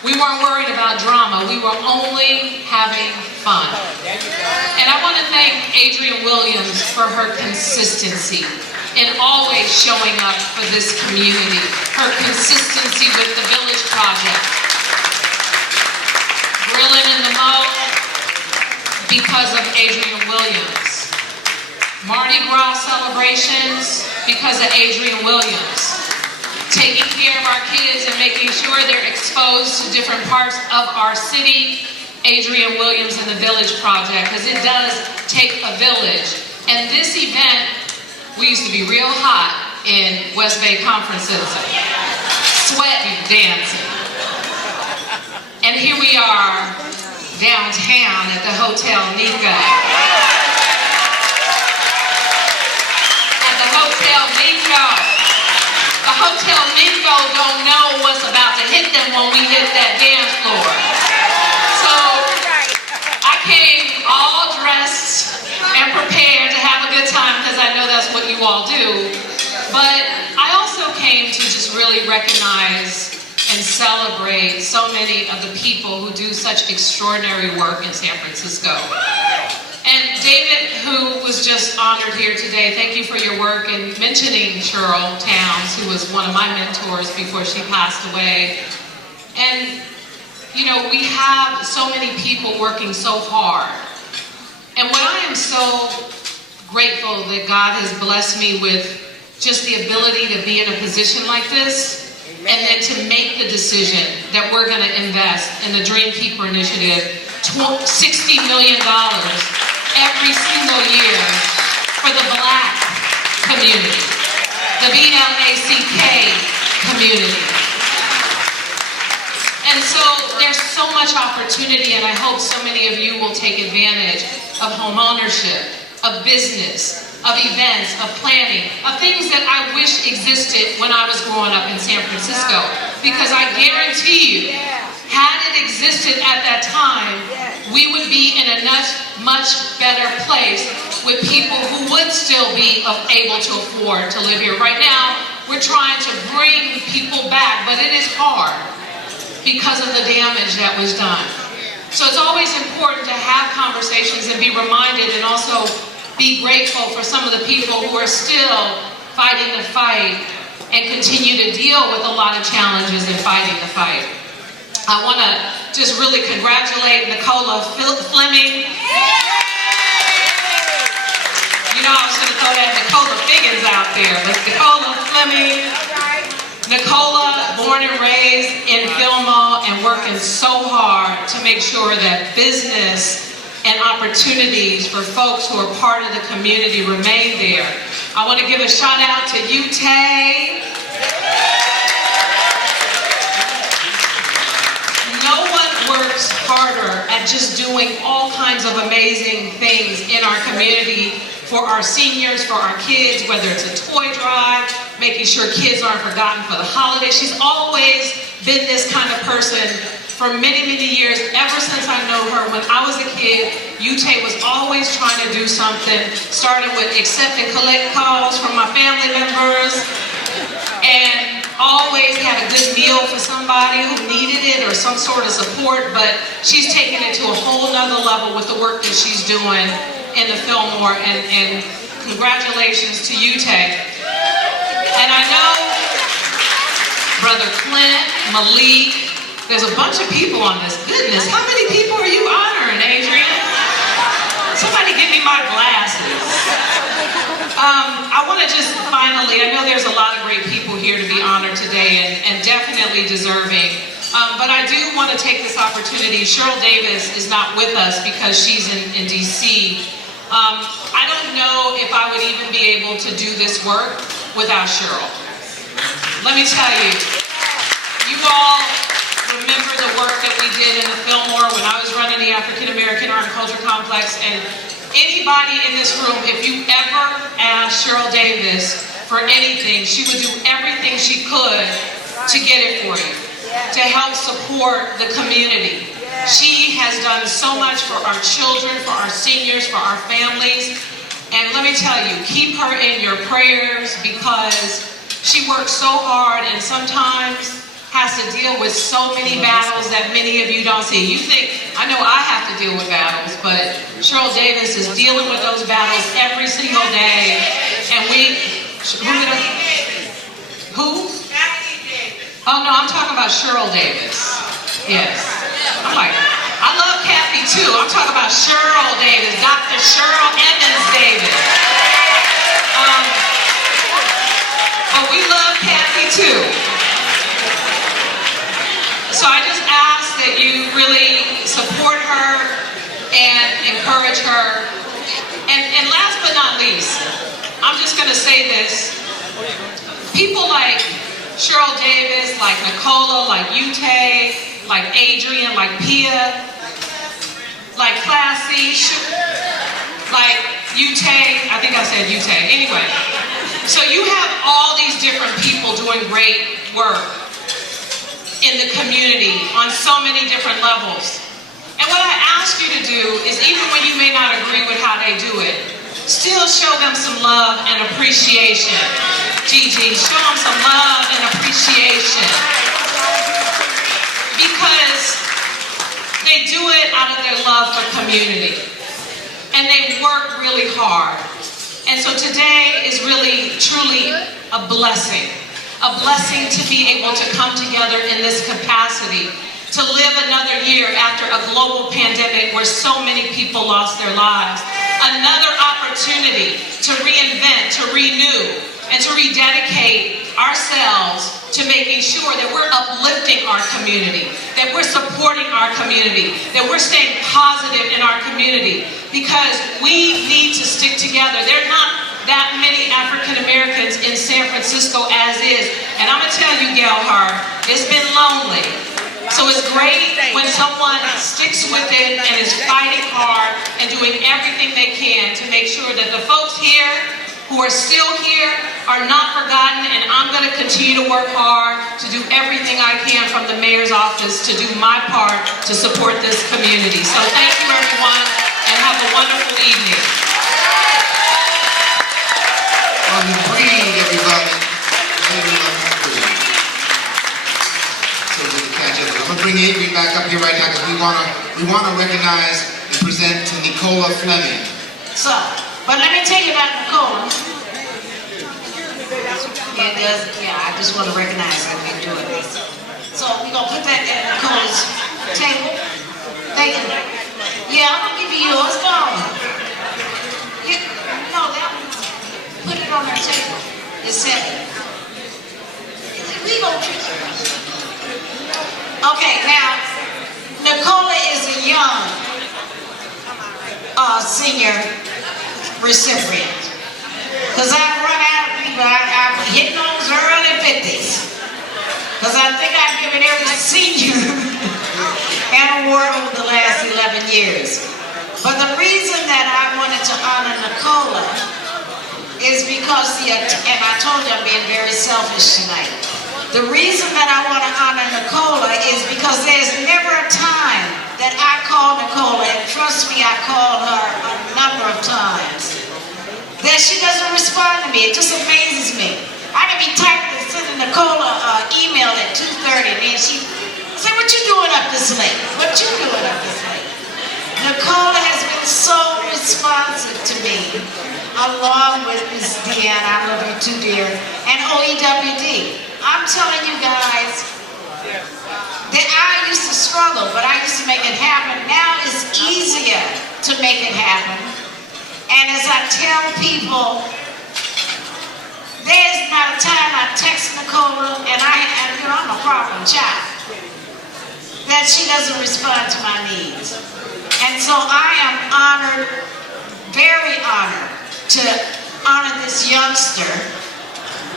We weren't worried about drama, we were only having fun. And I want to thank Adrian Williams for her consistency in always showing up for this community, her consistency with the Village Project, grilling in the because of Adrian Williams. Mardi Gras celebrations because of Adrian Williams. Taking care of our kids and making sure they're exposed to different parts of our city, Adrian Williams and the Village Project, because it does take a village. And this event, we used to be real hot in West Bay Conference Center, sweating, dancing. And here we are downtown at the Hotel Nico. At the Hotel Nico. The Hotel Nico don't know what's about to hit them when we hit that dance floor. So I came all dressed and prepared to have a good time because I know that's what you all do. But I also came to just really recognize and celebrate so many of the people who do such extraordinary work in San Francisco. And David, who was just honored here today, thank you for your work in mentioning Cheryl Towns, who was one of my mentors before she passed away. And, you know, we have so many people working so hard. And what I am so grateful that God has blessed me with just the ability to be in a position like this, and then to make the decision that we're going to invest in the Dreamkeeper Initiative, $60 million every single year for the Black community, the BLACK community. And so there's so much opportunity, and I hope so many of you will take advantage of home ownership, of business, of events, of planning, of things that I wish existed when I was growing up in San Francisco. Because I guarantee you, had it existed at that time, we would be in a much better place with people who would still be able to afford to live here. Right now, we're trying to bring people back, but it is hard because of the damage that was done. So it's always important to have conversations and be reminded, and also be grateful for some of the people who are still fighting the fight and continue to deal with a lot of challenges in fighting the fight. I want to just really congratulate Nicola Fleming. You know, I was going to throw that Nicola Figgins out there, but Nicola Fleming. Nicola, born and raised in Fillmore and working so hard to make sure that business and opportunities for folks who are part of the community remain there. I want to give a shout out to you, Tay. No one works harder at just doing all kinds of amazing things in our community for our seniors, for our kids, whether it's a toy drive, making sure kids aren't forgotten for the holidays. She's always been this kind of person for many, many years, ever since I know her. When I was a kid, Ute was always trying to do something, starting with accept and collect calls from my family members, and always had a good meal for somebody who needed it or some sort of support. But she's taken it to a whole nother level with the work that she's doing in the Fillmore, and congratulations to Ute. And I know Brother Clint, Malik, there's a bunch of people on this. Goodness, how many people are you honoring, Adrian? Somebody give me my glasses. I want to just finally, I know there's a lot of great people here to be honored today, and definitely deserving. But I do want to take this opportunity. Cheryl Davis is not with us because she's in DC. I don't know if I would even be able to do this work without Cheryl. Let me tell you, you all remember the work that we did in the Fillmore when I was running the African American Art and Culture Complex. And anybody in this room, if you ever asked Cheryl Davis for anything, she would do everything she could to get it for you, to help support the community. She has done so much for our children, for our seniors, for our families. And let me tell you, keep her in your prayers, because she works so hard and sometimes has to deal with so many battles that many of you don't see. You think, I know I have to deal with battles, but Cheryl Davis is dealing with those battles every single day. And who? Oh no, I'm talking about Cheryl Davis. Yes. I'm like, I love Kathy too. I'm talking about about Cheryl Davis, Dr. Cheryl Evans Davis. But we love Kathy too. So I just ask that you really support her and encourage her. And last but not least, I'm just going to say this. People like Cheryl Davis, like Nicola, like Ute, like Adrian, like Pia, like Classy, like Ute, I think I said Ute. Anyway, so you have all these different people doing great work in the community on so many different levels. And what I ask you to do is, even when you may not agree with how they do it, still show them some love and appreciation. Gigi, show them some love and appreciation. Because they do it out of their love for community. And they work really hard. And so today is really, truly a blessing. A blessing to be able to come together in this capacity, to live another year after a global pandemic where so many people lost their lives. Another opportunity to reinvent, to renew, and to rededicate ourselves to making sure that we're uplifting our community, that we're supporting our community, that we're staying positive in our community, because we need to stick together. There are not that many African Americans in San Francisco as is. And I'm going to tell you, Gelhard, it's been lonely. So it's great when someone sticks with it and is fighting hard and doing everything they can to make sure that the folks here who are still here are not forgotten. And I'm going to continue to work hard to do everything I can from the mayor's office to do my part to support this community. So thank you, everyone, and have a wonderful evening. On the breathe, everybody. So good to catch up. I'm gonna bring Adrian back up here right now because we wanna recognize and present to Nicola Fleming. So, but let me tell you about Nicola. I just want to recognize I've been doing this. So we're gonna put that at Nicola's table. Thank you. Yeah, I'm gonna give you yours. Go on. No, that one. Put it on our table. It's heavy. We gonna treat you. Okay, now Nicola is a young senior recipient. Because I've run out of people. I've hit those early 50s. Because I think I've given every senior an award over the last 11 years. But the reason that I wanted to honor Nicola is because and I told you I'm being very selfish tonight. The reason that I want to honor Nicola is because there's never a time that I call Nicola, and trust me, I called her a number of times, that she doesn't respond to me. It just amazes me. I can be typing and sending Nicola an email at 2:30, and then she say, "What you doing up this late? What you doing up this late?" Nicola has been so responsive to me, along with Ms. Deanne, I love you too, dear, and OEWD. I'm telling you guys that I used to struggle, but I used to make it happen. Now it's easier to make it happen. And as I tell people, there's not a time I text Nicola, and I'm a problem child, that she doesn't respond to my needs. And so I am honored, very honored, to honor this youngster,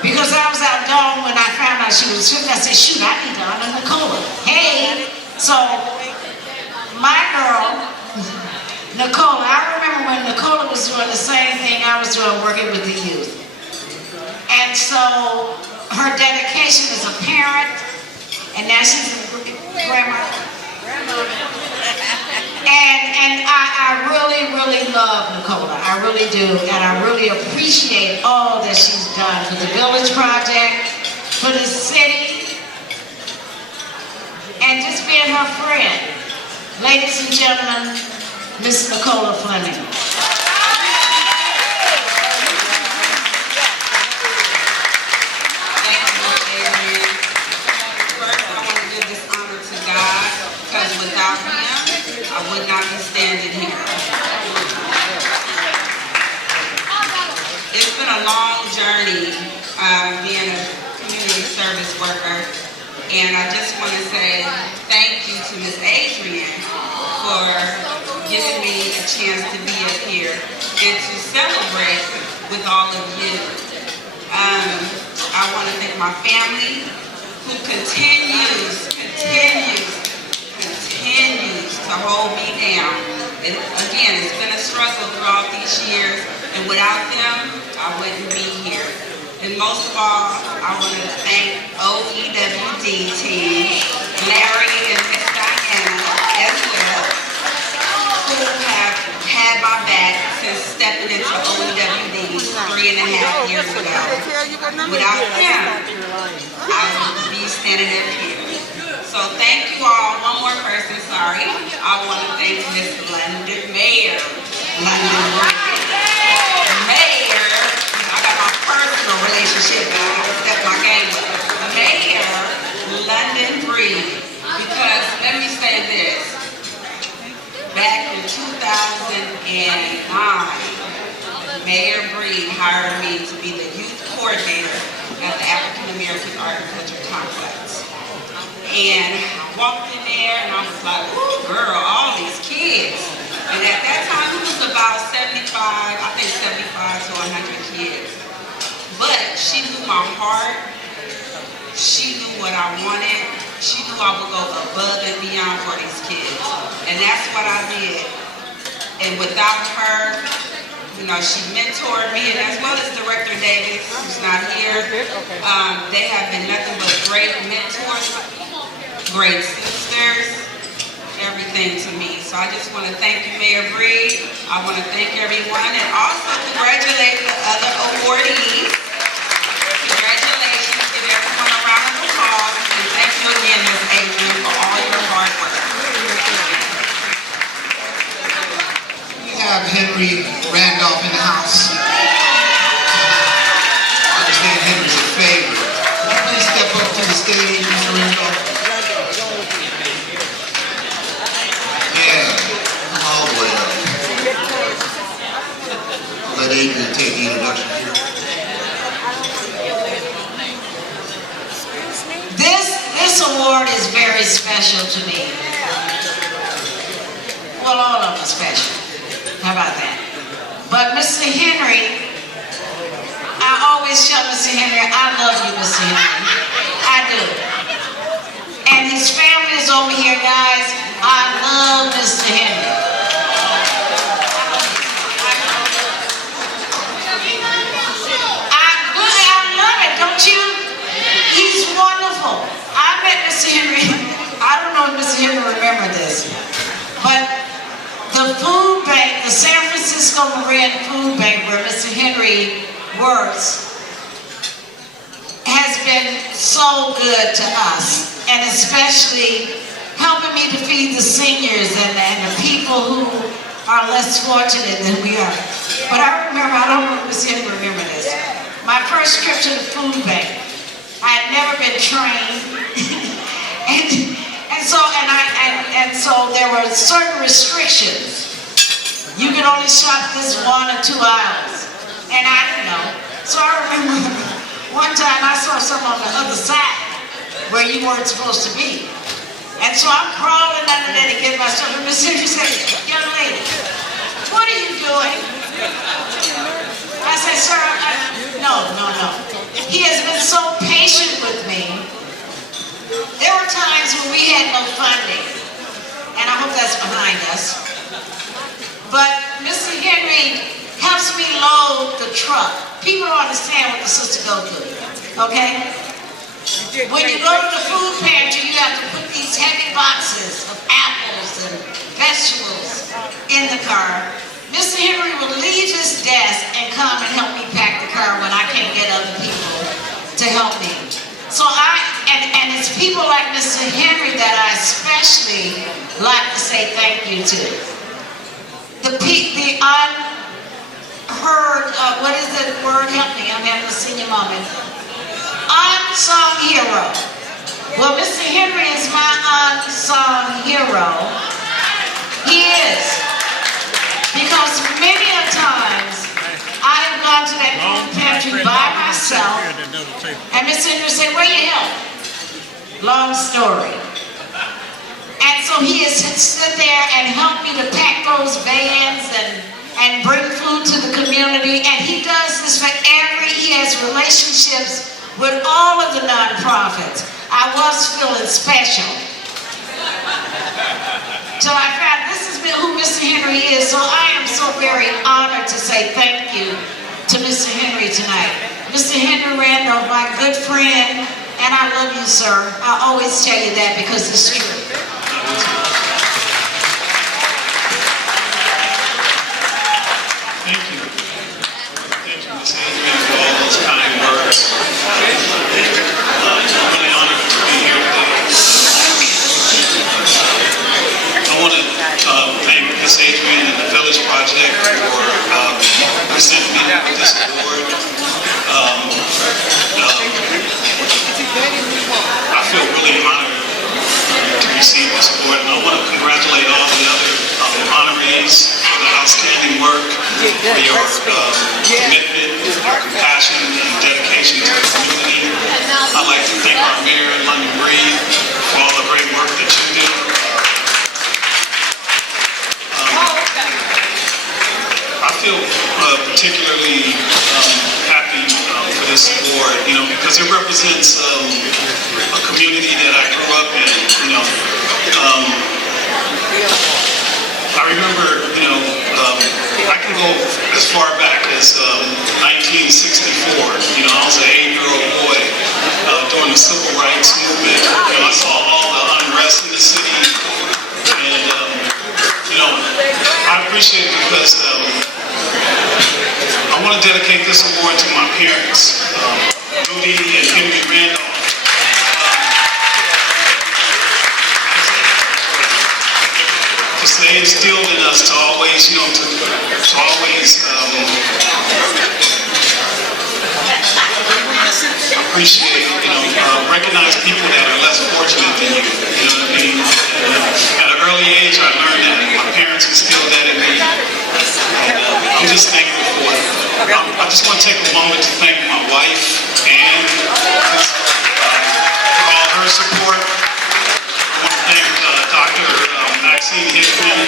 because I was out Dawn when I found out she was sick. I said, shoot, I need to honor Nicola. Hey, so my girl, Nicola, I remember when Nicola was doing the same thing I was doing, working with the youth. And so her dedication as a parent, and now she's a grandma. And I really, really love Nicola. I really do. And I really appreciate all that she's done for the Village Project, for the city, and just being her friend. Ladies and gentlemen, Miss Nicola Fleming. Thank you, Adrian. First, I want to give this honor to God, because without Him, I would not be standing here. journey being a community service worker. And I just want to say thank you to Miss Adrian for giving me a chance to be up here and to celebrate with all of you. I want to thank my family who continues to hold me down. And again, it's been a struggle throughout these years, and without them, I wouldn't be here. And most of all, I want to thank OEWD team, Larry and Miss Diana as well, who have had my back since stepping into OEWD 3.5 years ago. Without them, I wouldn't be standing up here. So thank you all. One more person, sorry. I want to thank Miss Mayor London. Mayor, I got my personal relationship, but I have to step my game up. Mayor London Breed, because let me say this. Back in 2009, Mayor Breed hired me to be the youth coordinator at the African American Art and Culture Complex. And I walked in there and I was like, ooh, girl, all these kids. And at that time, it was about 75 to 100 kids. But she knew my heart. She knew what I wanted. She knew I would go above and beyond for these kids. And that's what I did. And without her, you know, she mentored me, and as well as Director Davis, who's not here. They have been nothing but great mentors, great sisters, everything to me. So I just want to thank you, Mayor Breed. I want to thank everyone, and also congratulate the other awardees. Congratulations, give everyone a round of applause, and thank you again, Ms. Adrian, for all your hard work. We have Henry Randolph in the house. I understand Henry's a favorite. Can you please step up to the stage, Mr. Randolph? All the way up. I'll let Adrian take the introduction here. This award is very special to me. Well, all of them are special. How about that? But Mr. Henry, I always tell Mr. Henry, I love you, Mr. Henry. I do. And his family is over here, guys. I love Mr. Henry. I love it, don't you? He's wonderful. I met Mr. Henry. I don't know if Mr. Henry remember this, but the food bank, the San Francisco Marin Food Bank, where Mr. Henry works, has been so good to us, and especially helping me to feed the seniors and the people who are less fortunate than we are. But I remember, I don't know if Mr. Henry remember this, my first trip to the food bank, I had never been trained, and so there were certain restrictions. You could only shop this 1 or 2 aisles, and I didn't know. So I remember one time I saw something on the other side where you weren't supposed to be. And so I'm crawling under there to get my stuff. And Miss Henry said, young lady, what are you doing? I said, sir, no. He has been so patient with me. There were times when we had no funding, and I hope that's behind us. But Mr. Henry helps me load the truck. People don't understand what the sister goes through, okay? When you go to the food pantry, you have to put these heavy boxes of apples and vegetables in the car. Mr. Henry will leave his desk and come and help me pack the car when I can't get other people to help me. So and it's people like Mr. Henry that I especially like to say thank you to. The unheard, what is the word? Help me, I'm having a senior moment. Unsung hero. Well, Mr. Henry is my unsung hero. He is. Because many a times I have gone to that food pantry by myself. And Miss Henry said, where you help? Long story. And so he has stood there and helped me to pack those vans and bring food to the community. And he does this for he has relationships with all of the nonprofits. I was feeling special. So I found this is who Mr. Henry is. So I am so very honored to say thank you to Mr. Henry tonight. Mr. Henry Randolph, my good friend, and I love you, sir. I always tell you that because it's true. Thank you. Thank you, Ms. Adrian, for all those kind words. I'm really honored to be here today. I want to thank Ms. Adrian and the Village Project for presenting me with this award. I feel really honored to receive this award, and I want to congratulate all the other honorees for the outstanding work, for your commitment, passion, and dedication to the community. I'd like to thank our mayor, London Breed, for all the great work that you do. I feel particularly happy for this award, because it represents a community that I grew up in. I remember, I can go as far back as 1964. I was an 8-year-old boy during the civil rights movement. I saw all the unrest in the city, and I appreciate it because I want to dedicate this award to my parents, Rudy and Henry Randolph. Because they instilled in us to always, appreciate, recognize people that are less fortunate than you. You know what I mean? At an early age, I learned that. My parents instilled that in me. And I'm just thankful for it. I just want to take a moment to thank my wife, Ann, for all her support. I want to thank Dr. Maxine Hickman.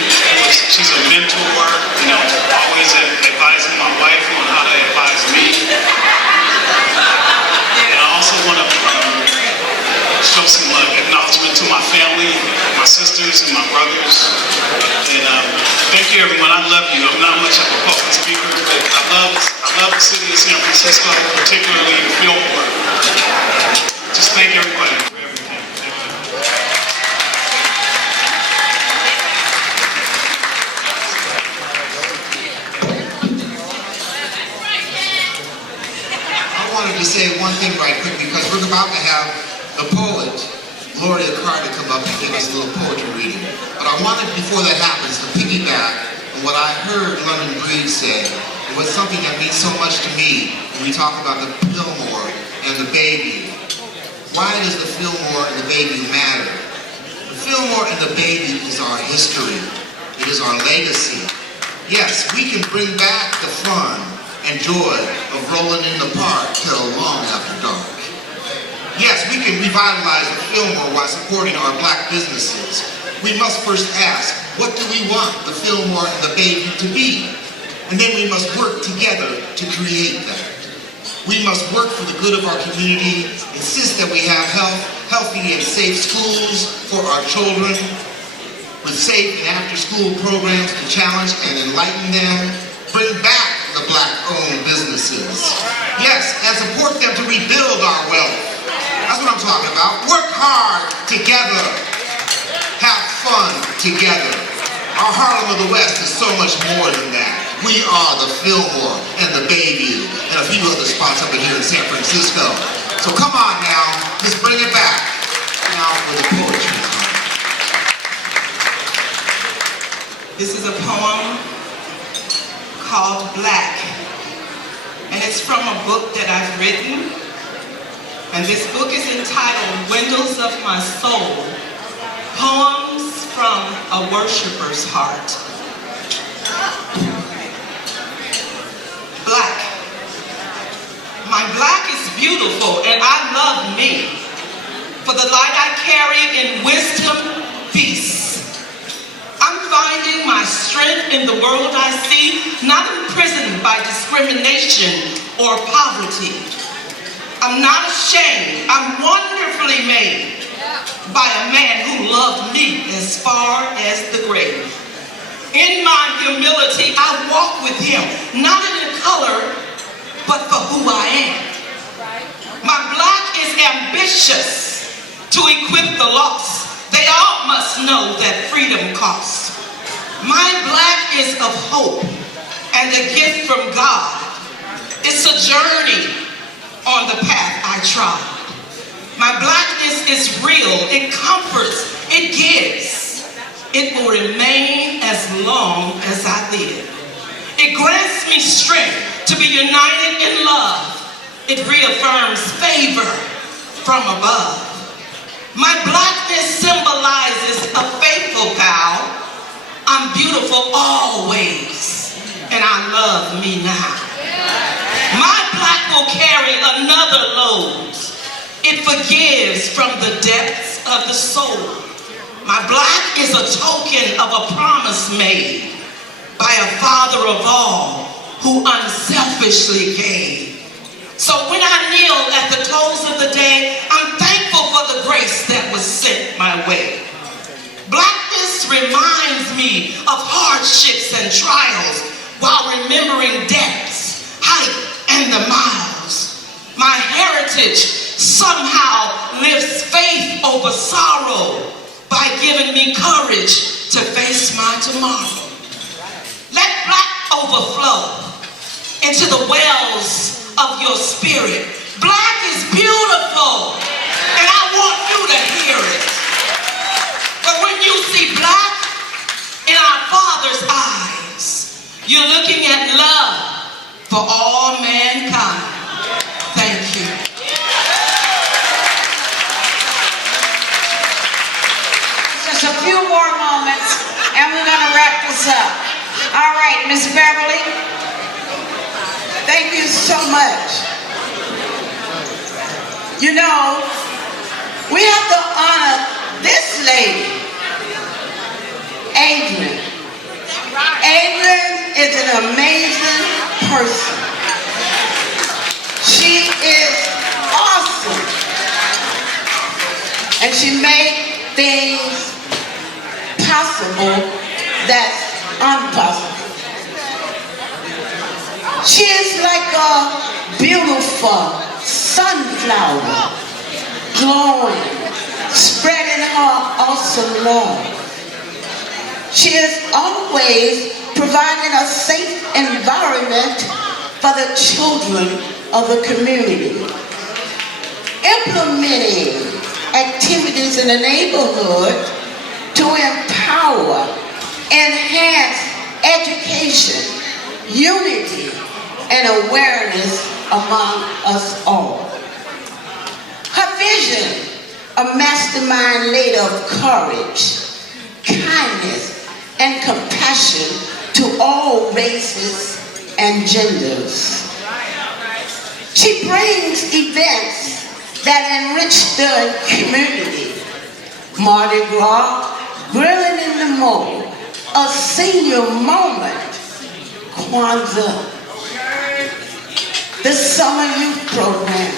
She's a mentor, always advising my wife on how to advise me. And I also want to show some acknowledgement to my family, my sisters and my brothers. And thank you, everyone. I love you. I'm not much of a public speaker, but I love the city of San Francisco, particularly the Fillmore. Just thank everybody for everything. Thank you. I wanted to say one thing right quick because we're about to have the poet, Gloria Carter, come up and give us a little poetry reading. But I wanted, before that happens, to piggyback on what I heard London Breed say. It was something that means so much to me when we talk about the Fillmore and the baby. Why does the Fillmore and the baby matter? The Fillmore and the baby is our history. It is our legacy. Yes, we can bring back the fun and joy of rolling in the park till long after dark. Yes, we can revitalize the Fillmore while supporting our black businesses. We must first ask, what do we want the Fillmore and the baby to be? And then we must work together to create that. We must work for the good of our community, insist that we have healthy and safe schools for our children, with safe and after-school programs to challenge and enlighten them, bring back the black-owned businesses. Yes, and support them to rebuild our wealth. That's what I'm talking about. Work hard together. Have fun together. Our Harlem of the West is so much more than that. We are the Fillmore and the Bayview and a few other spots over here in San Francisco. So come on now, let's bring it back. Now for the poetry. This is a poem called Black, and it's from a book that I've written, and this book is entitled Windows of My Soul, Poems from a Worshipper's Heart. Black. My black is beautiful and I love me. For the light I carry in wisdom, peace. I'm finding my strength in the world I see, not imprisoned by discrimination or poverty. I'm not ashamed. I'm wonderfully made by a man who loved me as far as the grave. In my humility, I walk with him, not in the color, but for who I am. My black is ambitious to equip the lost. They all must know that freedom costs. My black is of hope and a gift from God. It's a journey on the path I trod. My blackness is real. It comforts. It gives. It will remain as long as I live. It grants me strength to be united in love. It reaffirms favor from above. My blackness symbolizes a faithful vow. I'm beautiful always, and I love me now. My black will carry another load. It forgives from the depths of the soul. My black is a token of a promise made by a Father of all who unselfishly gave. So when I kneel at the close of the day, I'm thankful for the grace that was sent my way. Blackness reminds me of hardships and trials while remembering depths, height, and the miles. My heritage somehow lifts faith over sorrow by giving me courage to face my tomorrow. Let black overflow into the wells of your spirit. Black is beautiful, and I want you to hear it. But when you see black in our Father's eyes, you're looking at love for all mankind. Thank you. Just a few more moments, and we're going to wrap this up. All right, Miss Beverly. Thank you so much. You know, we have to honor this lady, Adrian. Adrian is an amazing person. She is awesome. And she made things possible that's impossible. She is like a beautiful sunflower, glowing, spreading her awesome love. She is always providing a safe environment for the children of the community, implementing activities in the neighborhood to empower, enhance education, unity, and awareness among us all. Her vision, a mastermind lady of courage, kindness, and compassion to all races and genders. She brings events that enrich the community. Mardi Gras, grilling in the mall, a senior moment, Kwanzaa, the summer youth program,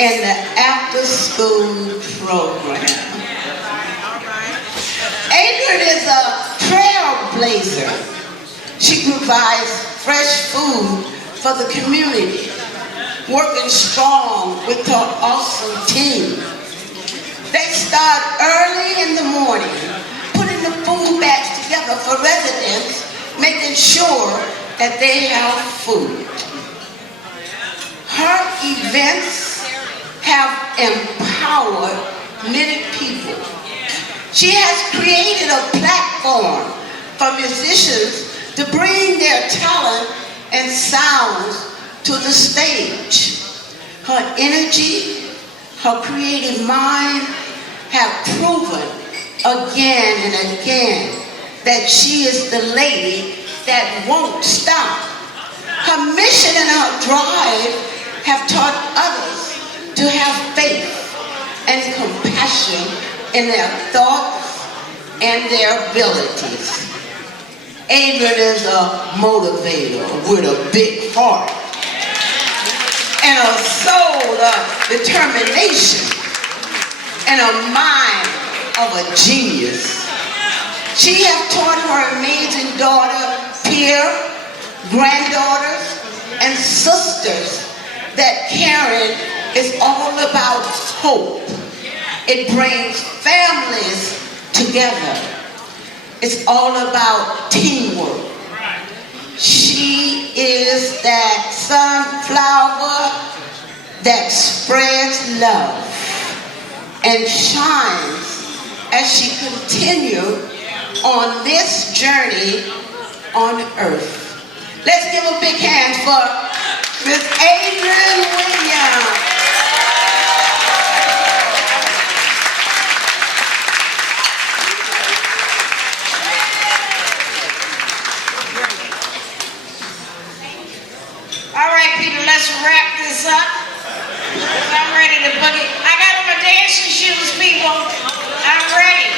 and the after-school program. Adrian is a trailblazer. She provides fresh food for the community, working strong with her awesome team. They start early in the morning, putting the food bags together for residents, making sure that they have food. Her events have empowered many people. She has created a platform for musicians to bring their talent and sounds to the stage. Her energy, her creative mind have proven again and again that she is the lady that won't stop. Her mission and her drive have taught others to have faith and compassion in their thoughts and their abilities. Adrian is a motivator with a big heart and a soul of determination and a mind of a genius. She has taught her amazing daughter, peer, granddaughters, and sisters that caring is all about hope. It brings families together. It's all about teamwork. She is that sunflower that spreads love and shines as she continues on this journey on earth. Let's give a big hand for Miss Adrian Williams. All right, Peter, let's wrap this up. I'm ready to boogie. I got on my dancing shoes, people. I'm ready.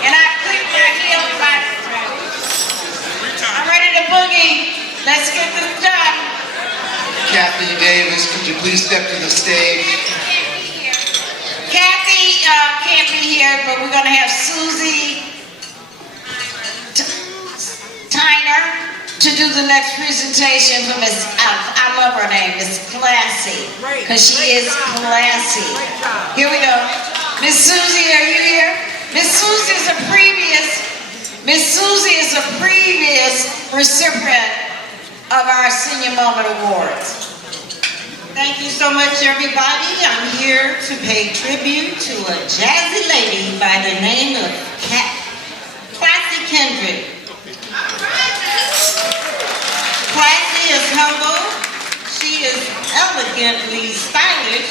And I clicked my heel. I'm ready to boogie. Let's get this done. Kathy Davis, could you please step to the stage? Kathy can't be here, but we're going to have Susie Tyner to do the next presentation for Miss, I love her name, Miss Classy, because she is classy. Here we go. Miss Susie, are you here? Miss Susie is a previous recipient of our Senior Moment Awards. Thank you so much, everybody. I'm here to pay tribute to a jazzy lady by the name of Classy Kendrick. Classy is humble. She is elegantly stylish,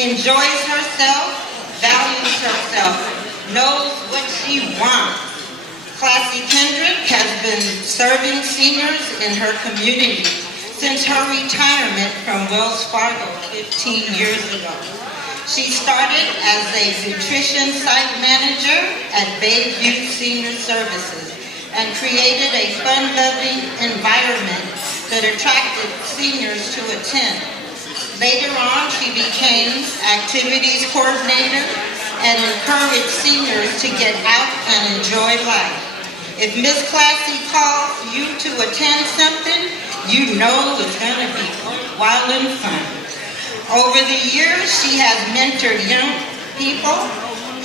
enjoys herself, values herself, knows what she wants. Classy Kendrick has been serving seniors in her community since her retirement from Wells Fargo 15 years ago. She started as a nutrition site manager at Bayview Senior Services and created a fun-loving environment that attracted seniors to attend. Later on, she became activities coordinator and encouraged seniors to get out and enjoy life. If Miss Classy calls you to attend something, you know it's going to be wild and fun. Over the years, she has mentored young people,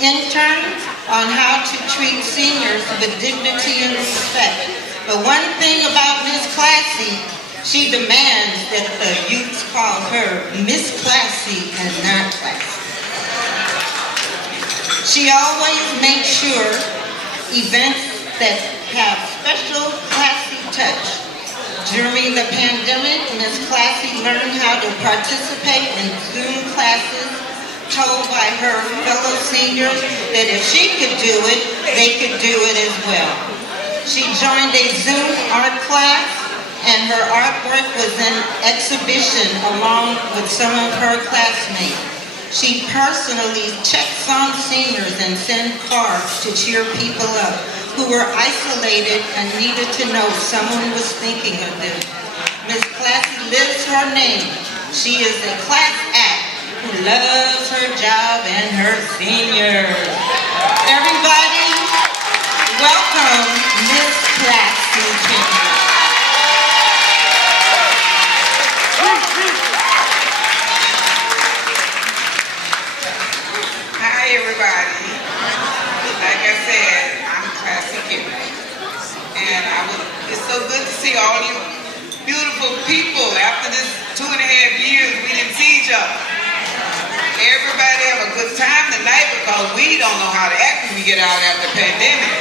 interns, on how to treat seniors with dignity and respect. But one thing about Miss Classy, she demands that the youths call her Miss Classy and not Classy. She always makes sure events that have special classy touch. During the pandemic, Ms. Classy learned how to participate in Zoom classes, told by her fellow seniors that if she could do it, they could do it as well. She joined a Zoom art class, and her artwork was in exhibition along with some of her classmates. She personally checks on seniors and sends cards to cheer people up who were isolated and needed to know someone was thinking of them. Ms. Classy lives her name. She is a class act who loves her job and her seniors. Everybody, welcome Ms. Classy Kendrick. Hi, everybody. Like I said, I'm Classy Kendrick. And it's so good to see all you beautiful people. After this 2.5 years, we didn't see each other. Everybody have a good time tonight because we don't know how to act when we get out after the pandemic.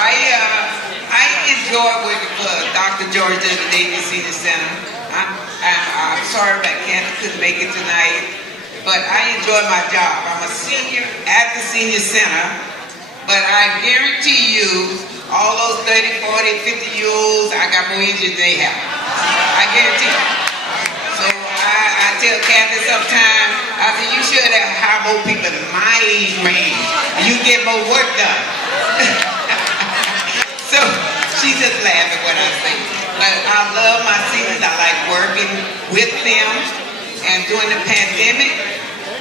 I enjoy working for Dr. George W. Davis Senior Center. I'm sorry that Candace couldn't make it tonight, but I enjoy my job. I'm a senior at the Senior Center, but I guarantee you, all those 30, 40, 50-year-olds, I got more energy than they have. I guarantee you. I tell Kathy sometimes, I said, you should have hired more people in my age range. You get more work done. So she just laughed at what I say. But I love my seniors. I like working with them. And during the pandemic,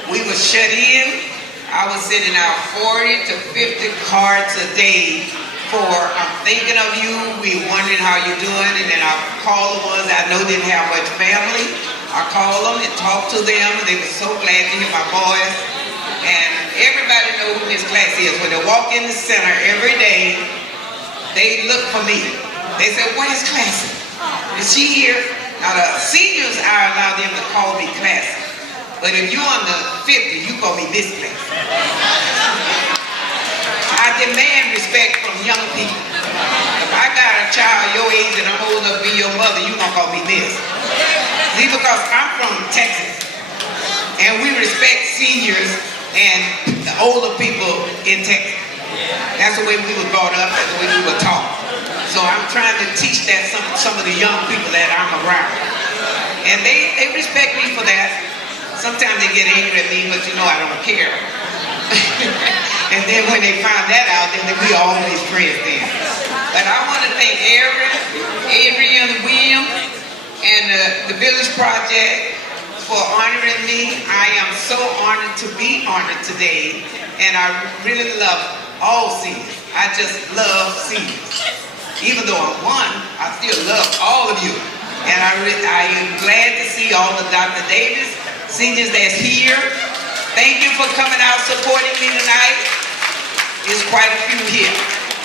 we were shut in. I was sending out 40 to 50 cards a day for, I'm thinking of you, we wondering how you're doing, and then I call the ones I know didn't have much family. I call them and talk to them, and they were so glad to hear my voice. And everybody know who Miss Classy is. When they walk in the center every day, they look for me. They say, where's Classy? Is she here? Now the seniors, I allow them to call me Classy. But if you're under 50, you call me Miss Classy. I demand respect from young people. If I got a child your age and I'm old enough to be your mother, you gonna call me Miss. See, because I'm from Texas. And we respect seniors and the older people in Texas. That's the way we were brought up, that's the way we were taught. So I'm trying to teach that some of the young people that I'm around. And they respect me for that. Sometimes they get angry at me, but you know I don't care. And then when they find that out, then we always friends then. But I want to thank Adrian, William, and the Village Project for honoring me. I am so honored to be honored today, and I really love all seniors. I just love seniors. Even though I'm one, I still love all of you. And I am glad to see all the Dr. Davis seniors that's here. Thank you for coming out supporting me tonight. There's quite a few here.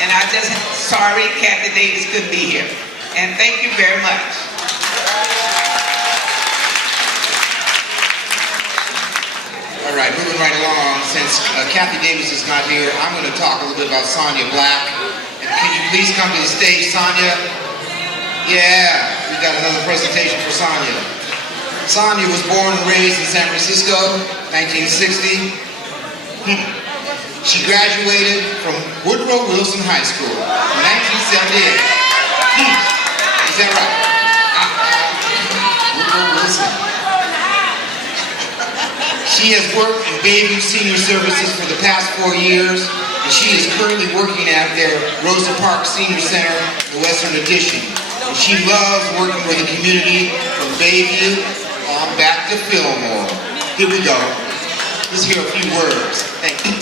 And I just, sorry Kathy Davis couldn't be here. And thank you very much. All right, moving right along. Since Kathy Davis is not here, I'm going to talk a little bit about Sonia Black. And can you please come to the stage, Sonia? Yeah, we got another presentation for Sonia. Sonia was born and raised in San Francisco, 1960. She graduated from Woodrow Wilson High School in 1978. Is that right? Woodrow Wilson. She has worked in Bayview Senior Services for the past 4 years, and she is currently working at their Rosa Parks Senior Center, the Western Addition. And she loves working with the community from Bayview on back to Fillmore. Here we go. Let's hear a few words. Thank you.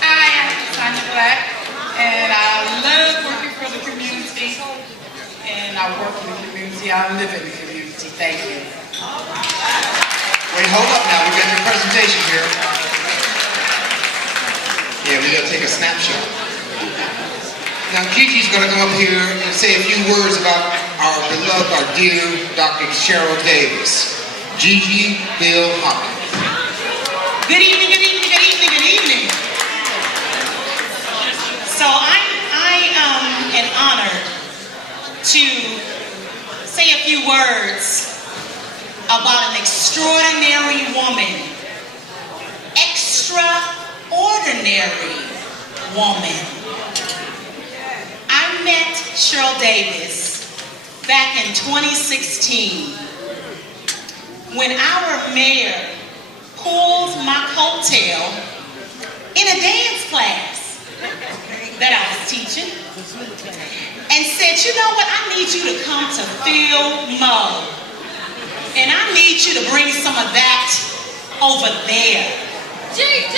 I am Sonia Black, and I love working for the community. And I work in the community. I live in the community. Thank you. Wait, hold up now. We got your presentation here. Yeah, we got to take a snapshot. Now, Gigi's going to come up here and say a few words about our beloved, our dear Dr. Cheryl Davis. Gigi Bill Hopkins. Good evening, good evening, good evening, good evening. So I am honored to say a few words about an extraordinary woman. Extraordinary woman. I met Cheryl Davis back in 2016 when our mayor pulled my coattail in a dance class that I was teaching and said, you know what, I need you to come to Fillmore and I need you to bring some of that over there. GT!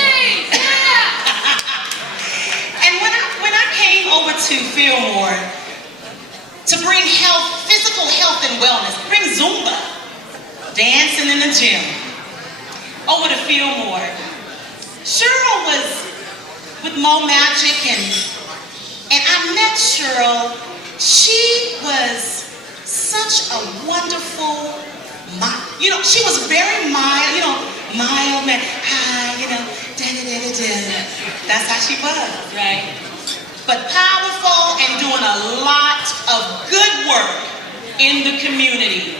Yeah! And when I came over to Fillmore to bring health, physical health and wellness, bring Zumba, dancing in the gym, over to Fillmore, Cheryl was with Mo Magic and I met Cheryl. She was such a wonderful, she was very mild, mild, man, hi, da-da-da-da-da. That's how she was, right? But powerful and doing a lot of good work in the community.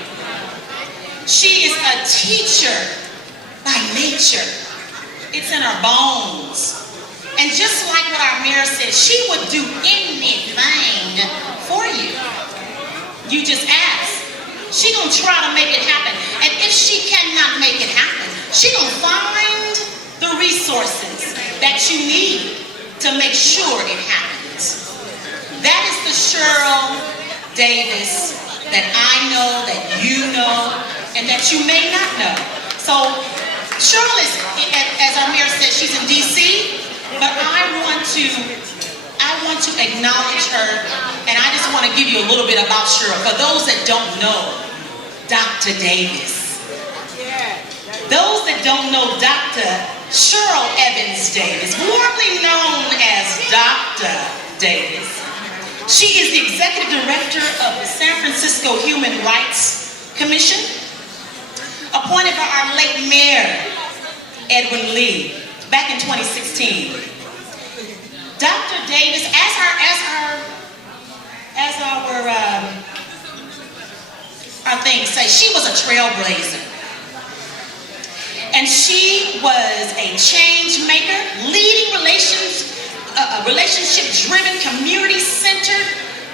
She is a teacher by nature. It's in her bones. And just like what our mayor said, she would do anything for you. You just ask. She gonna try to make it happen. And if she cannot make it happen, she gonna find the resources that you need to make sure it happens. That is the Cheryl Davis that I know, that you know, and that you may not know. So Cheryl is, as our mayor said, she's in DC, but I want to acknowledge her, and I just want to give you a little bit about Cheryl. For those that don't know Dr. Davis, those that don't know Dr. Cheryl Evans Davis, warmly known as Dr. Davis, she is the executive director of the San Francisco Human Rights Commission, appointed by our late mayor, Edwin Lee, back in 2016. Dr. Davis, our things say, she was a trailblazer. And she was a change maker, leading relationship-driven, community-centered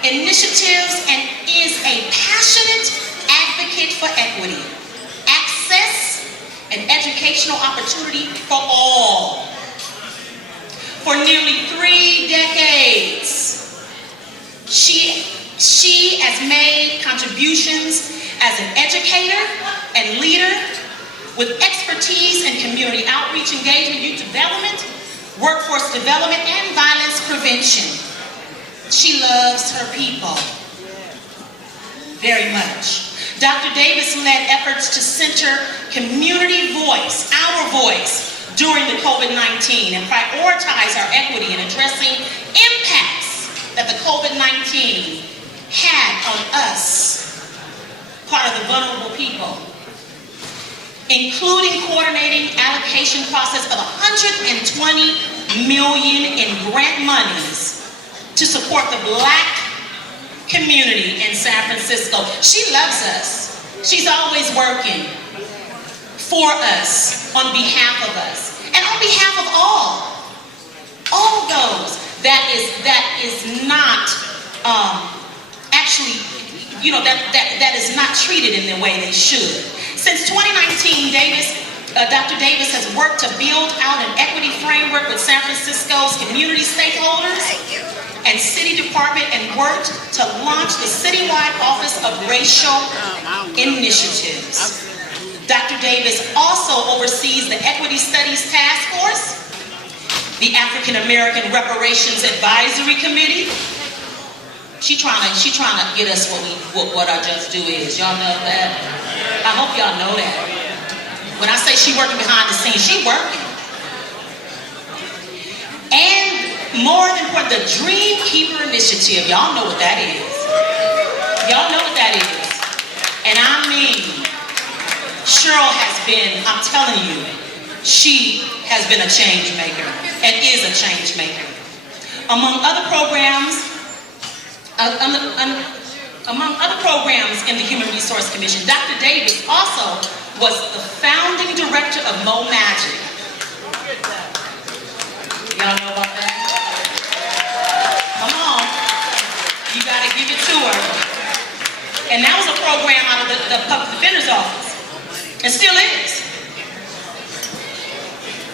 initiatives, and is a passionate advocate for equity, access, and educational opportunity for all. For nearly 3 decades, she has made contributions as an educator and leader with expertise in community outreach, engagement, youth development, workforce development, and violence prevention. She loves her people very much. Dr. Davis led efforts to center community voice, our voice, during the COVID-19 and prioritize our equity in addressing impacts that the COVID-19 had on us, part of the vulnerable people, including coordinating allocation process of $120 million in grant monies to support the Black community in San Francisco. She loves us. She's always working for us, on behalf of us, and on behalf of all those that is not actually, that is not treated in the way they should. Since 2019, Dr. Davis has worked to build out an equity framework with San Francisco's community stakeholders and city department, and worked to launch the citywide Office of Racial Initiatives. Dr. Davis also oversees the Equity Studies Task Force, the African American Reparations Advisory Committee. She trying to get us what our just do is. Y'all know that? I hope y'all know that. When I say she working behind the scenes, she working. And more than important, the Dream Keeper Initiative. Y'all know what that is. Y'all know what that is. And I mean, Cheryl has been, I'm telling you, she has been a change maker and is a change maker. Among other programs in the Human Resource Commission, Dr. Davis also was the founding director of Mo Magic. Y'all know about that? Come on. You gotta give it to her. And that was a program out of the Public Defender's Office. And still is.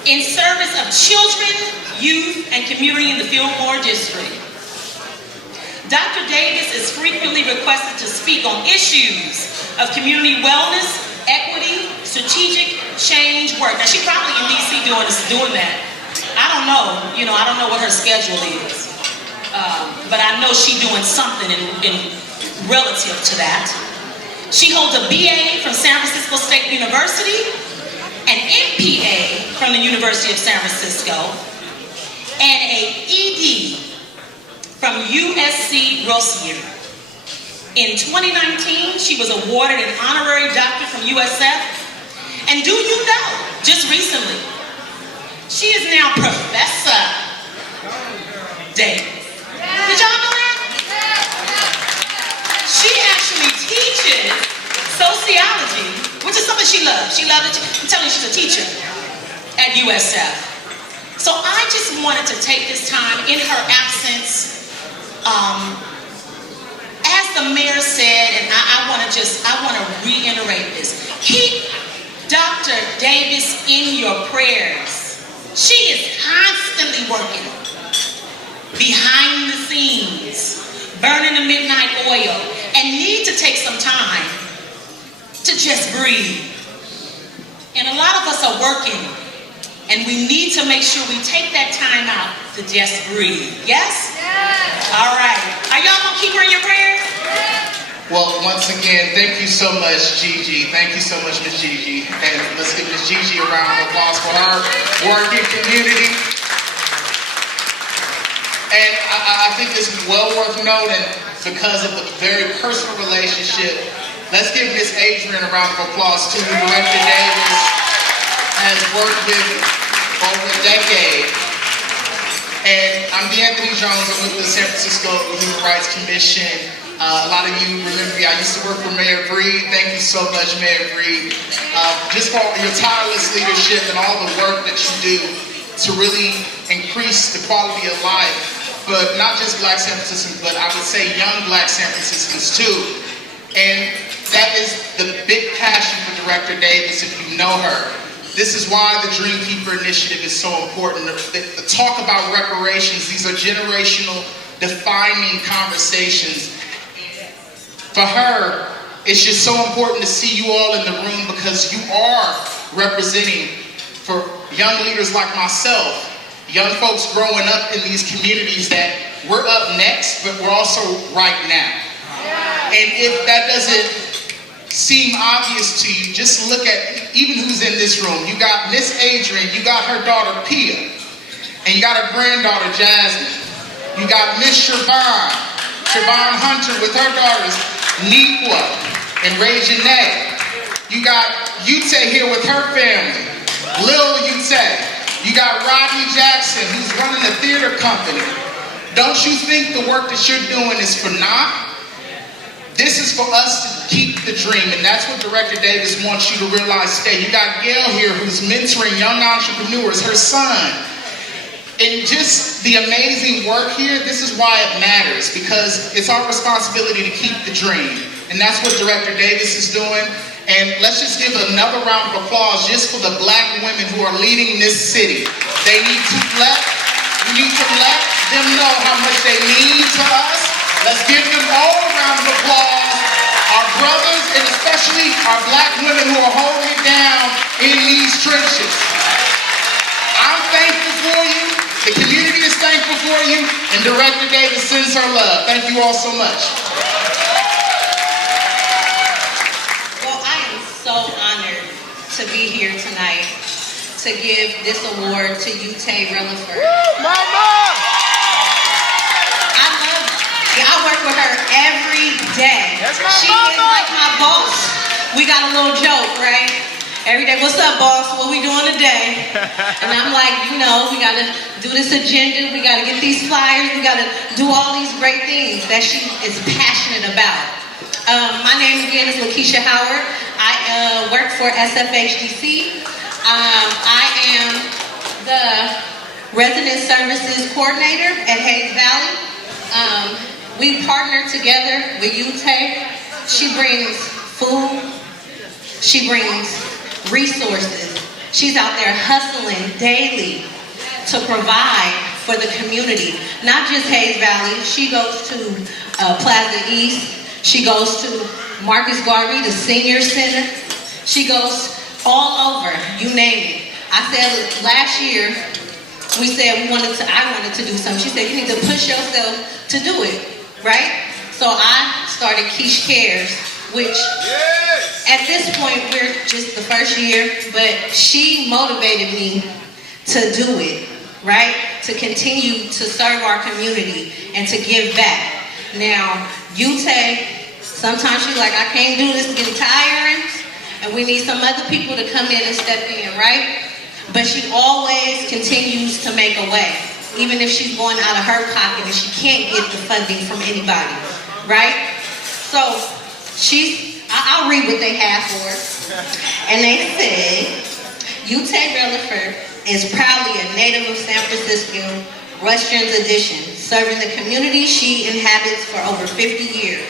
In service of children, youth, and community in the Fillmore District. Dr. Davis is frequently requested to speak on issues of community wellness, equity, strategic change work. Now, she's probably in DC doing that. I don't know. I don't know what her schedule is. But I know she's doing something in relative to that. She holds a BA from San Francisco State University, an MPA from the University of San Francisco, and a ED from USC Rossier. In 2019, she was awarded an honorary doctorate from USF. And do you know, just recently, she is now Professor Davis. Did y'all know that? She actually teaches sociology, which is something she loves. She loves it. I'm telling you, she's a teacher at USF. So I just wanted to take this time in her absence, as the mayor said, and I want to want to reiterate this. Keep Dr. Davis in your prayers. She is constantly working behind the scenes, burning the midnight oil, and need to take some time to just breathe. And a lot of us are working, and we need to make sure we take that time out to just breathe. Yes? Yes. All right. Are y'all going to keep her in your prayers? Well, once again, thank you so much, Gigi. Thank you so much, Miss Gigi. And let's give Miss Gigi a round of applause for her work in community. And I think it's well worth noting because of the very personal relationship. Let's give Miss Adrian a round of applause too. Director Davis has worked with over a decade. And I'm DeAnthony Jones. I'm with the San Francisco Human Rights Commission. A lot of you remember me. I used to work for Mayor Breed. Thank you so much, Mayor Breed, just for your tireless leadership and all the work that you do to really increase the quality of life, but not just Black San Franciscans, but I would say young Black San Franciscans too. And that is the big passion for Director Davis, if you know her. This is why the Dreamkeeper Initiative is so important. The talk about reparations, these are generational defining conversations. For her, it's just so important to see you all in the room because you are representing for young leaders like myself, young folks growing up in these communities that we're up next, but we're also right now. And if that doesn't seem obvious to you, just look at even who's in this room. You got Miss Adrian, you got her daughter Pia, and you got her granddaughter Jasmine. You got Miss Siobhan Hunter with her daughters Niqua and Ray Janae. You got Ute here with her family, Lil Ute. You got Rodney Jackson, who's running a theater company. Don't you think the work that you're doing is for naught? This is for us to keep the dream, and that's what Director Davis wants you to realize today. You got Gail here who's mentoring young entrepreneurs, her son. And just the amazing work here, this is why it matters, because it's our responsibility to keep the dream. And that's what Director Davis is doing. And let's just give another round of applause just for the Black women who are leading this city. We need to let them know how much they mean to us. Let's give them all a round of applause. Our brothers, and especially our Black women who are holding it down in these trenches. I'm thankful for you. The community is thankful for you. And Director Davis sends her love. Thank you all so much. Well, I am so honored to be here tonight to give this award to Ute Relaford. I work with her every day. She is like my boss. We got a little joke, right? Every day, what's up, boss? What we doing today? And I'm like, you know, we got to do this agenda. We got to get these flyers. We got to do all these great things that she is passionate about. My name again is Lakeisha Howard. I work for SFHDC. I am the Resident Services Coordinator at Hayes Valley. We partner together with Ute. She brings food. She brings resources. She's out there hustling daily to provide for the community. Not just Hayes Valley. She goes to Plaza East. She goes to Marcus Garvey, the Senior Center. She goes all over, you name it. I said last year, I wanted to do something. She said, you need to push yourself to do it, right? So I started Quiche Cares, which at this point, we're just the first year, but she motivated me to do it, right? To continue to serve our community and to give back. Now, Ute, sometimes she's like, I can't do this, it's getting tiring, and we need some other people to come in and step in, right? But she always continues to make a way, even if she's going out of her pocket and she can't get the funding from anybody, right? So I'll read what they have for us. And they said, Ute Relaford is proudly a native of San Francisco, Western's Addition, serving the community she inhabits for over 50 years.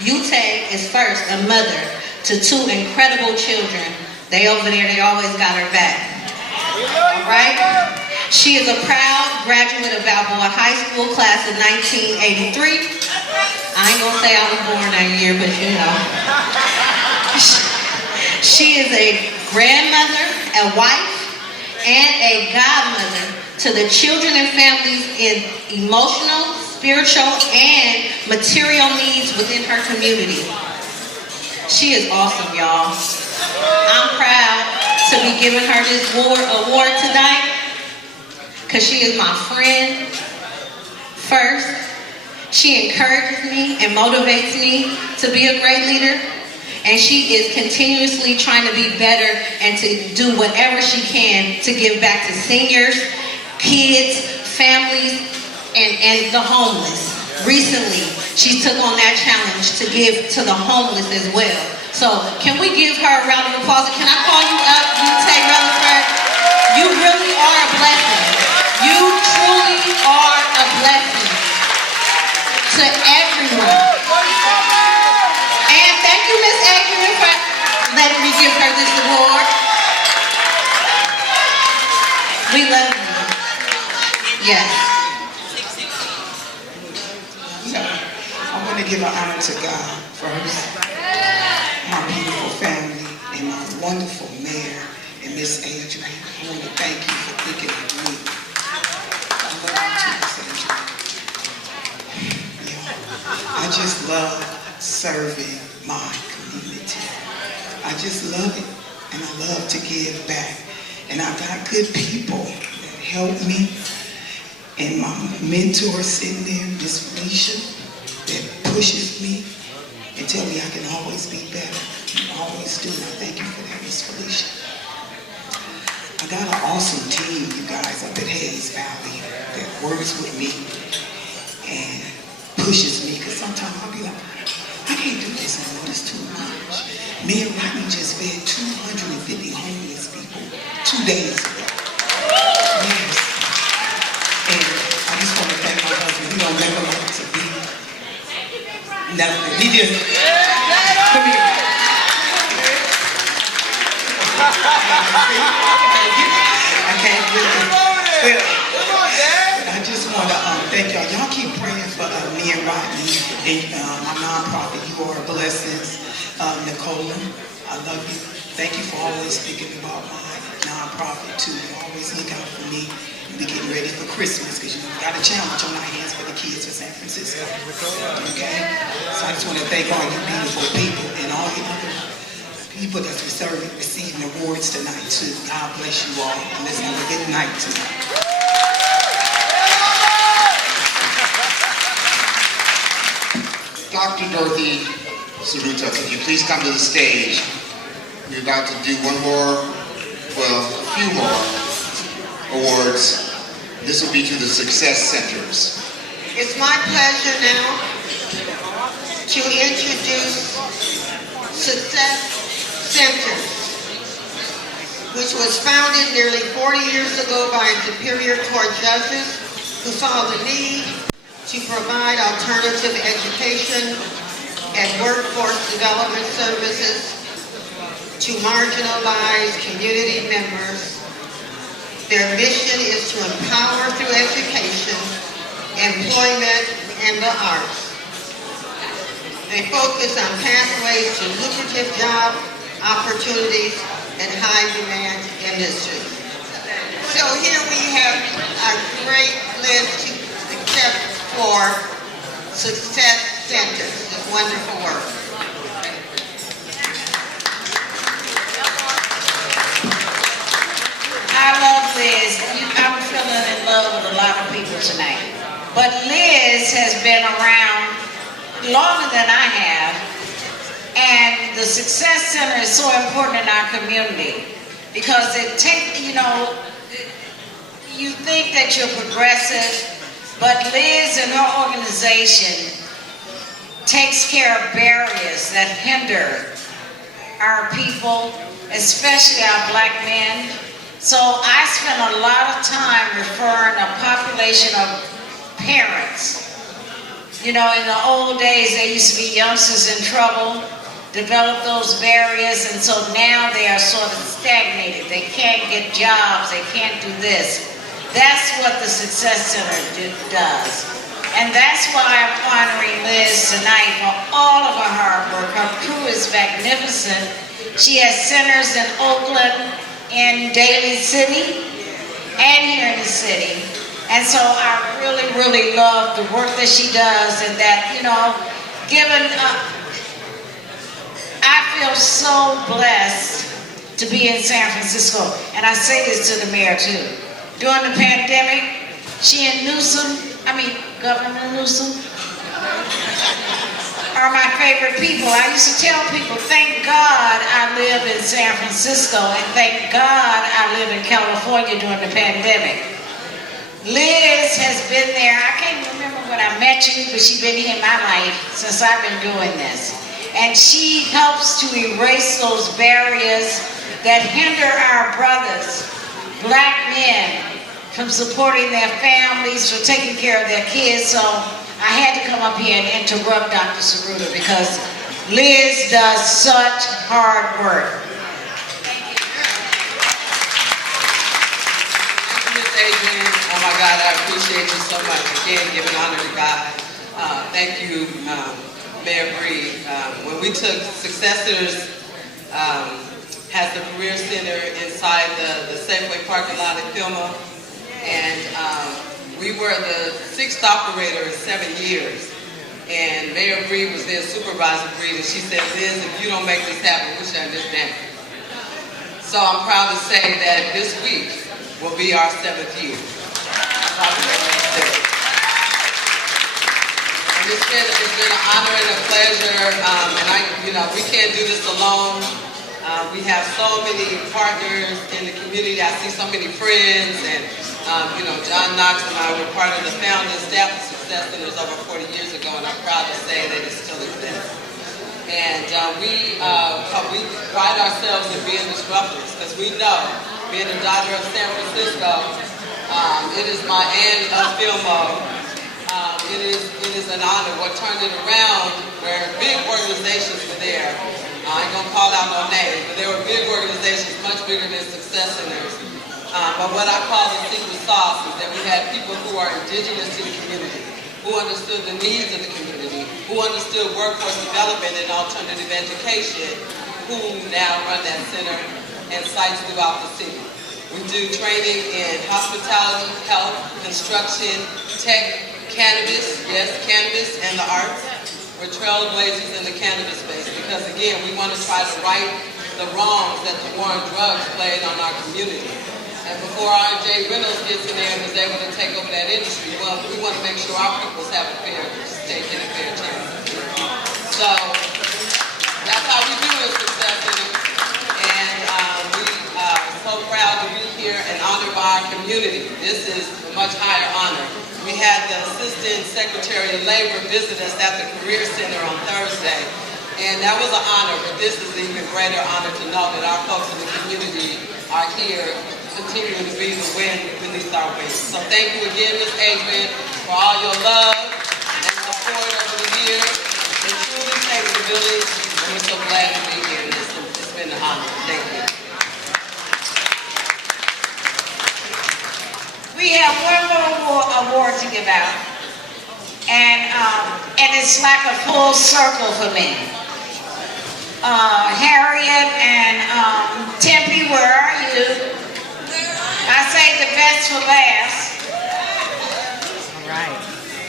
Yute is first a mother to two incredible children. They over there, they always got her back. All right? She is a proud graduate of Balboa High School, class of 1983. I ain't gonna say I was born that year, but you know. She is a grandmother, a wife, and a godmother to the children and families in emotional, spiritual, and material needs within her community. She is awesome, y'all. I'm proud to be giving her this award tonight because she is my friend first. She encourages me and motivates me to be a great leader, and she is continuously trying to be better and to do whatever she can to give back to seniors, kids, families, and the homeless. Recently, she took on that challenge to give to the homeless as well. So, can we give her a round of applause? Can I call you up, Yute Rutherford? You really are a blessing. You truly are a blessing to everyone. And thank you, Miss Adrian, for letting me give her this award. We love you. Yes. So, I want to give an honor to God first, my beautiful family, and my wonderful mayor, and Miss Adrian. I want to thank you for thinking of me. I love you too, Miss Adrian. I just love serving my community. I just love it, and I love to give back. And I got good people that help me, and my mentor sitting there, Miss Felicia, that pushes me and tell me I can always be better. You always do. I thank you for that, Miss Felicia. I got an awesome team, you guys, up at Hayes Valley that works with me and pushes me, because sometimes I'll be like, I can't do this anymore, it's too much. Me and Rodney just fed 250 homeless people 2 days ago. Yes. And I just want to thank my husband. He don't never like to be nothing. He just, come here. I can't do it. I just want to thank y'all. Y'all keep praying for me and Rodney and my nonprofit. You are blessings. Nicola, I love you. Thank you for always thinking about my nonprofit too. You always look out for me. We're getting ready for Christmas because you know we got a challenge on our hands for the kids of San Francisco. Okay? So I just want to thank all you beautiful people and all you other people that's receiving awards tonight too. God bless you all. And let's have a good night tonight. Dr. Dorothy Saruta, could you please come to the stage? We're about to do one more, well, a few more awards. This will be to the Success Centers. It's my pleasure now to introduce Success Centers, which was founded nearly 40 years ago by Superior Court judges who saw the need to provide alternative education and workforce development services to marginalized community members. Their mission is to empower through education, employment, and the arts. They focus on pathways to lucrative job opportunities and high-demand industries. So here we have a great list except for Success Centers. It's wonderful work. I love Liz. I'm feeling in love with a lot of people tonight. But Liz has been around longer than I have. And the Success Center is so important in our community because it takes, you know, you think that you're progressive, but Liz and her organization takes care of barriers that hinder our people, especially our black men. So I spend a lot of time referring a population of parents You know, in the old days, there used to be youngsters in trouble, develop those barriers, and so now they are sort of stagnated. They can't get jobs, they can't do this. That's what the Success Center does. And that's why I'm honoring Liz tonight for all of her hard work. Her crew is magnificent. She has centers in Oakland, in Daly City, and here in the city. And so I really, really love the work that she does, and that, you know, I feel so blessed to be in San Francisco. And I say this to the mayor too. During the pandemic, she and Governor Newsom are my favorite people. I used to tell people, thank God I live in San Francisco, and thank God I live in California during the pandemic. Liz has been there. I can't remember when I met you, but she's been in my life since I've been doing this. And she helps to erase those barriers that hinder our brothers, black men, from supporting their families, for taking care of their kids. So I had to come up here and interrupt Dr. Saruta because Liz does such hard work. Adrian, oh my God, I appreciate you so much. Again, giving honor to God. Thank you, Mayor Bree. When we took Successors, has the Career Center inside the Safeway parking lot at Filma, and we were the 6th operator in 7 years. And Mayor Bree was there, Supervisor Bree, and she said, Liz, if you don't make this happen, we shut this down. So I'm proud to say that this week will be our 7th year. And it's been an honor and a pleasure, and we can't do this alone. We have so many partners in the community. I see so many friends, and John Knox and I were part of the founding staff of Success Centers over 40 years ago, and I'm proud to say that it still exists. And we pride ourselves in being disruptors, because we know, being a daughter of San Francisco, it is my aunt of Filmo. It is an honor. What turned it around, where big organizations were there. I ain't gonna call out no names, but there were big organizations, much bigger than Success Centers. But what I call the secret sauce is that we had people who are indigenous to the community, who understood the needs of the community, who understood workforce development and alternative education, who now run that center and sites throughout the city. We do training in hospitality, health, construction, tech, cannabis, yes, cannabis and the arts. We're trailblazers in the cannabis space because, again, we want to try to right the wrongs that the war on drugs played on our community. And before R.J. Reynolds gets in there and is able to take over that industry, well, we want to make sure our peoples have a fair stake and a fair chance. So that's how we do it, Success Center. And we are so proud to be here and honored by our community. This is a much higher honor. We had the Assistant Secretary of Labor visit us at the Career Center on Thursday, and that was an honor, but this is an even greater honor to know that our folks in the community are here, continuing to be the wind beneath our wings. So thank you again, Ms. Adrian, for all your love and support over the years. It truly takes a village, and we're so glad to be here. It's been an honor. Thank you. We have one more award to give out, and it's like a full circle for me. Harriet and Tempe, where are you? I say the best for last. All right.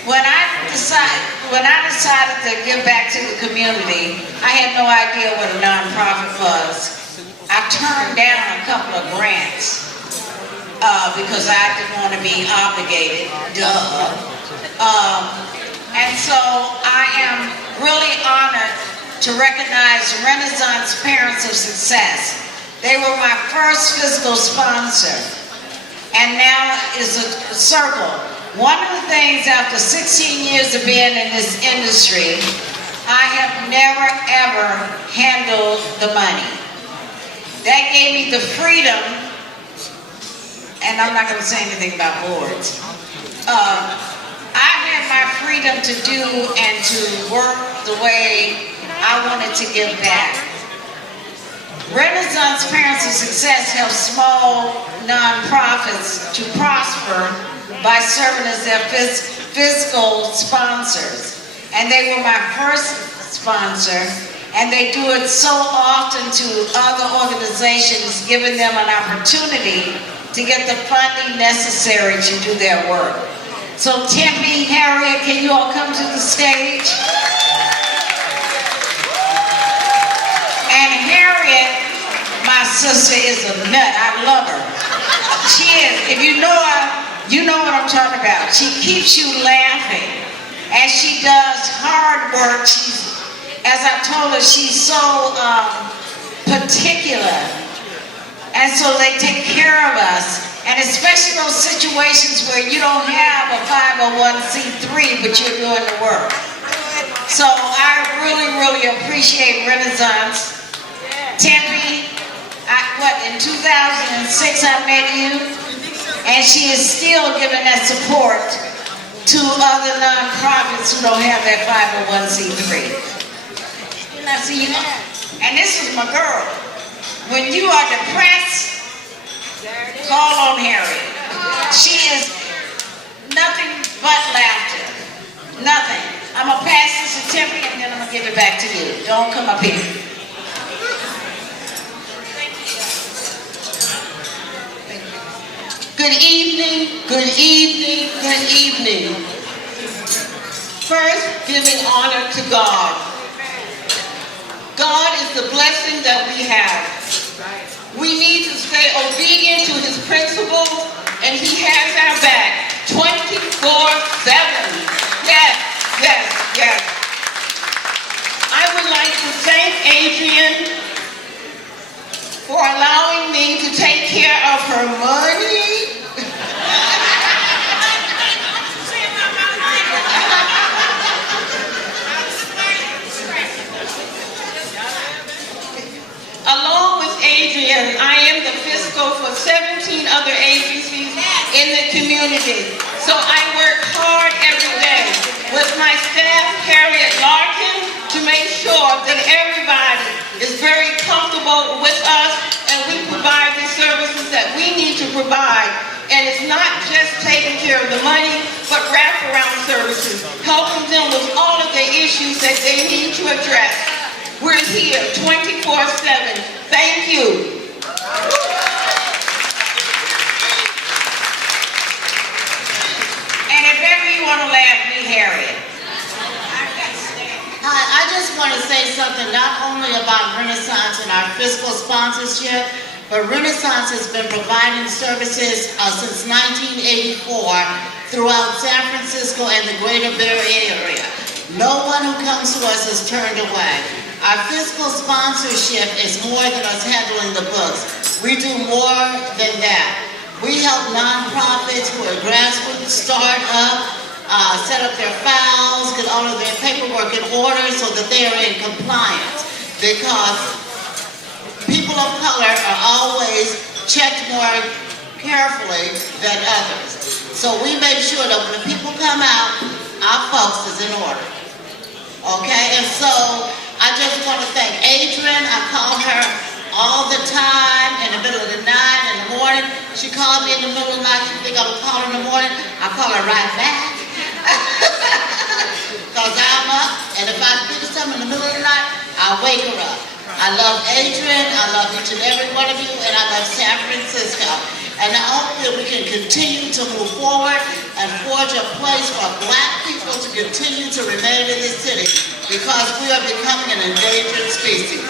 When I decided to give back to the community, I had no idea what a nonprofit was. I turned down a couple of grants. Because I didn't want to be obligated, and so I am really honored to recognize Renaissance Parents of Success. They were my first physical sponsor, and now is a circle. One of the things after 16 years of being in this industry, I have never ever handled the money. That gave me the freedom. And I'm not going to say anything about boards. I had my freedom to do and to work the way I wanted to give back. Renaissance Parents of Success helps small nonprofits to prosper by serving as their fiscal sponsors. And they were my first sponsor, and they do it so often to other organizations, giving them an opportunity to get the funding necessary to do their work. So Tempe, Harriet, can you all come to the stage? And Harriet, my sister, is a nut. I love her. She is. If you know her, you know what I'm talking about. She keeps you laughing. And she does hard work. As I told her, she's so particular. And so they take care of us. And especially those situations where you don't have a 501c3, but you're doing the work. So I really, really appreciate Renaissance. Tempe, in 2006 I met you, and she is still giving that support to other nonprofits who don't have that 501c3. And I see you, and this is my girl. When you are depressed, call on Harriet. She is nothing but laughter. Nothing. I'm going to pass this to Tempe, and then I'm going to give it back to you. Don't come up here. Good evening, good evening, good evening. First, giving honor to God. God is the blessing that we have. We need to stay obedient to His principles, and He has our back 24/7. Yes, yes, yes. I would like to thank Adrian for allowing me to take care of her money. Along with Adrian, I am the fiscal for 17 other agencies in the community. So I work hard every day with my staff, Harriet Larkin, to make sure that everybody is very comfortable with us and we provide the services that we need to provide. And it's not just taking care of the money, but wraparound services, helping them with all of the issues that they need to address. We're here 24/7. Thank you. And if ever you want to laugh, meet Harriet. Hi, I just want to say something not only about Renaissance and our fiscal sponsorship, but Renaissance has been providing services since 1984 throughout San Francisco and the greater Bay Area. No one who comes to us is turned away. Our fiscal sponsorship is more than us handling the books. We do more than that. We help nonprofits who are grassroots start up, set up their files, get all of their paperwork in order so that they are in compliance. Because people of color are always checked more carefully than others. So we make sure that when the people come out, our folks is in order. Okay, and so I just want to thank Adrian. I call her all the time in the middle of the night, in the morning. She called me in the middle of the night. She think I would call her in the morning. I call her right back. Because I'm up, and if I think of something in the middle of the night, I wake her up. I love Adrian. I love each and every one of you, and I love San Francisco. And I hope that we can continue to move forward and forge a place for Black people to continue to remain in this city, because we are becoming an endangered species.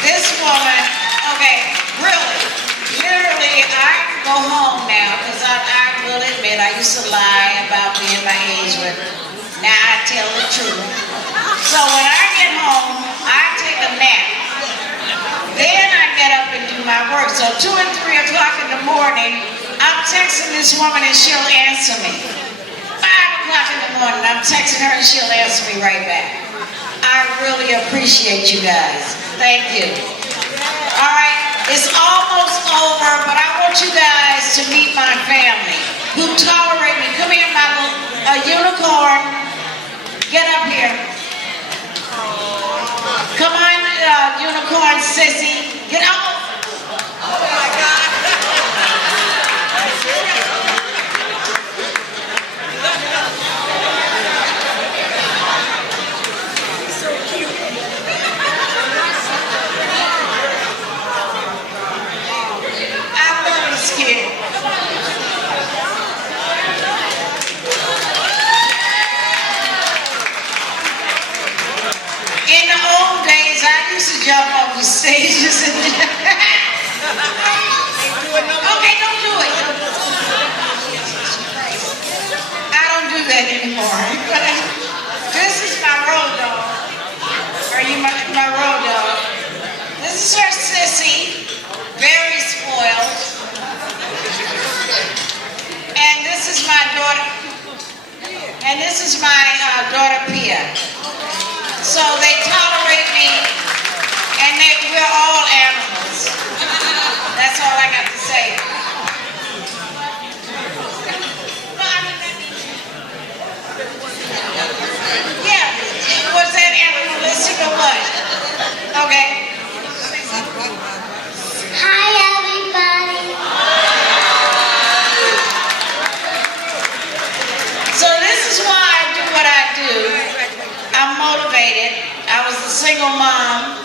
This woman, okay, really, literally, I can go home now, because I will admit I used to lie about being my age, but now I tell the truth. So when I get home, I take a nap. Then I get up and do my work. So 2 and 3 o'clock in the morning, I'm texting this woman and she'll answer me. 5 o'clock in the morning, I'm texting her and she'll answer me right back. I really appreciate you guys. Thank you. All right, it's almost over, but I want you guys to meet my family who tolerate me. Come here, my little unicorn. Get up here. Come on, unicorn sissy. Get up. Oh my God. So cute. I love this kid. In the old days, I used to jump off the stages and okay, don't do it. I don't do that anymore. This is my road dog. Are you my road dog? This is her sissy, very spoiled. And this is my daughter. And this is my daughter Pia. So they tolerate me, and we're all animals. That's all I got to say. Yeah, was that animalistic or what? Okay. Hi, everybody. So this is why I do what I do. I'm motivated. I was a single mom,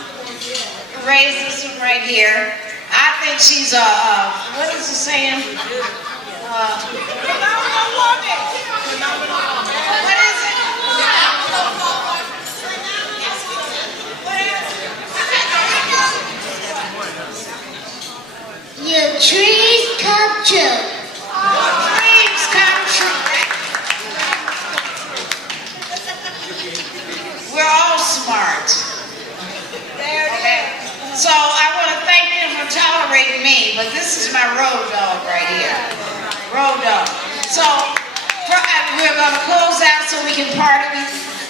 raised this one right here. I think she's what is the saying? What is it? Your dreams come true. Dreams come true. We're all smart. Okay. So I want to thank them for tolerating me, but this is my road dog right here. Road dog. So we're going to close out so we can party. We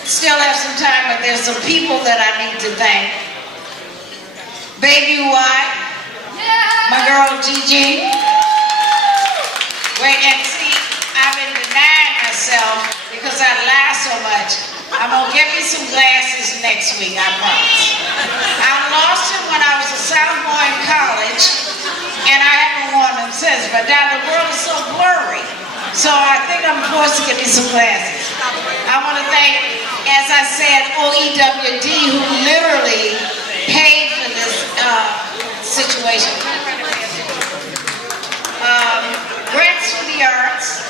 still have some time, but there's some people that I need to thank. Baby White, my girl Gigi. Wait, and see, I've been denying myself because I lie so much. I'm going to get me some glasses next week, I promise. I lost them when I was a sophomore in college, and I haven't worn them since. But now the world is so blurry, so I think I'm forced to get me some glasses. I want to thank, as I said, OEWD, who literally paid for this situation. Grants for the Arts.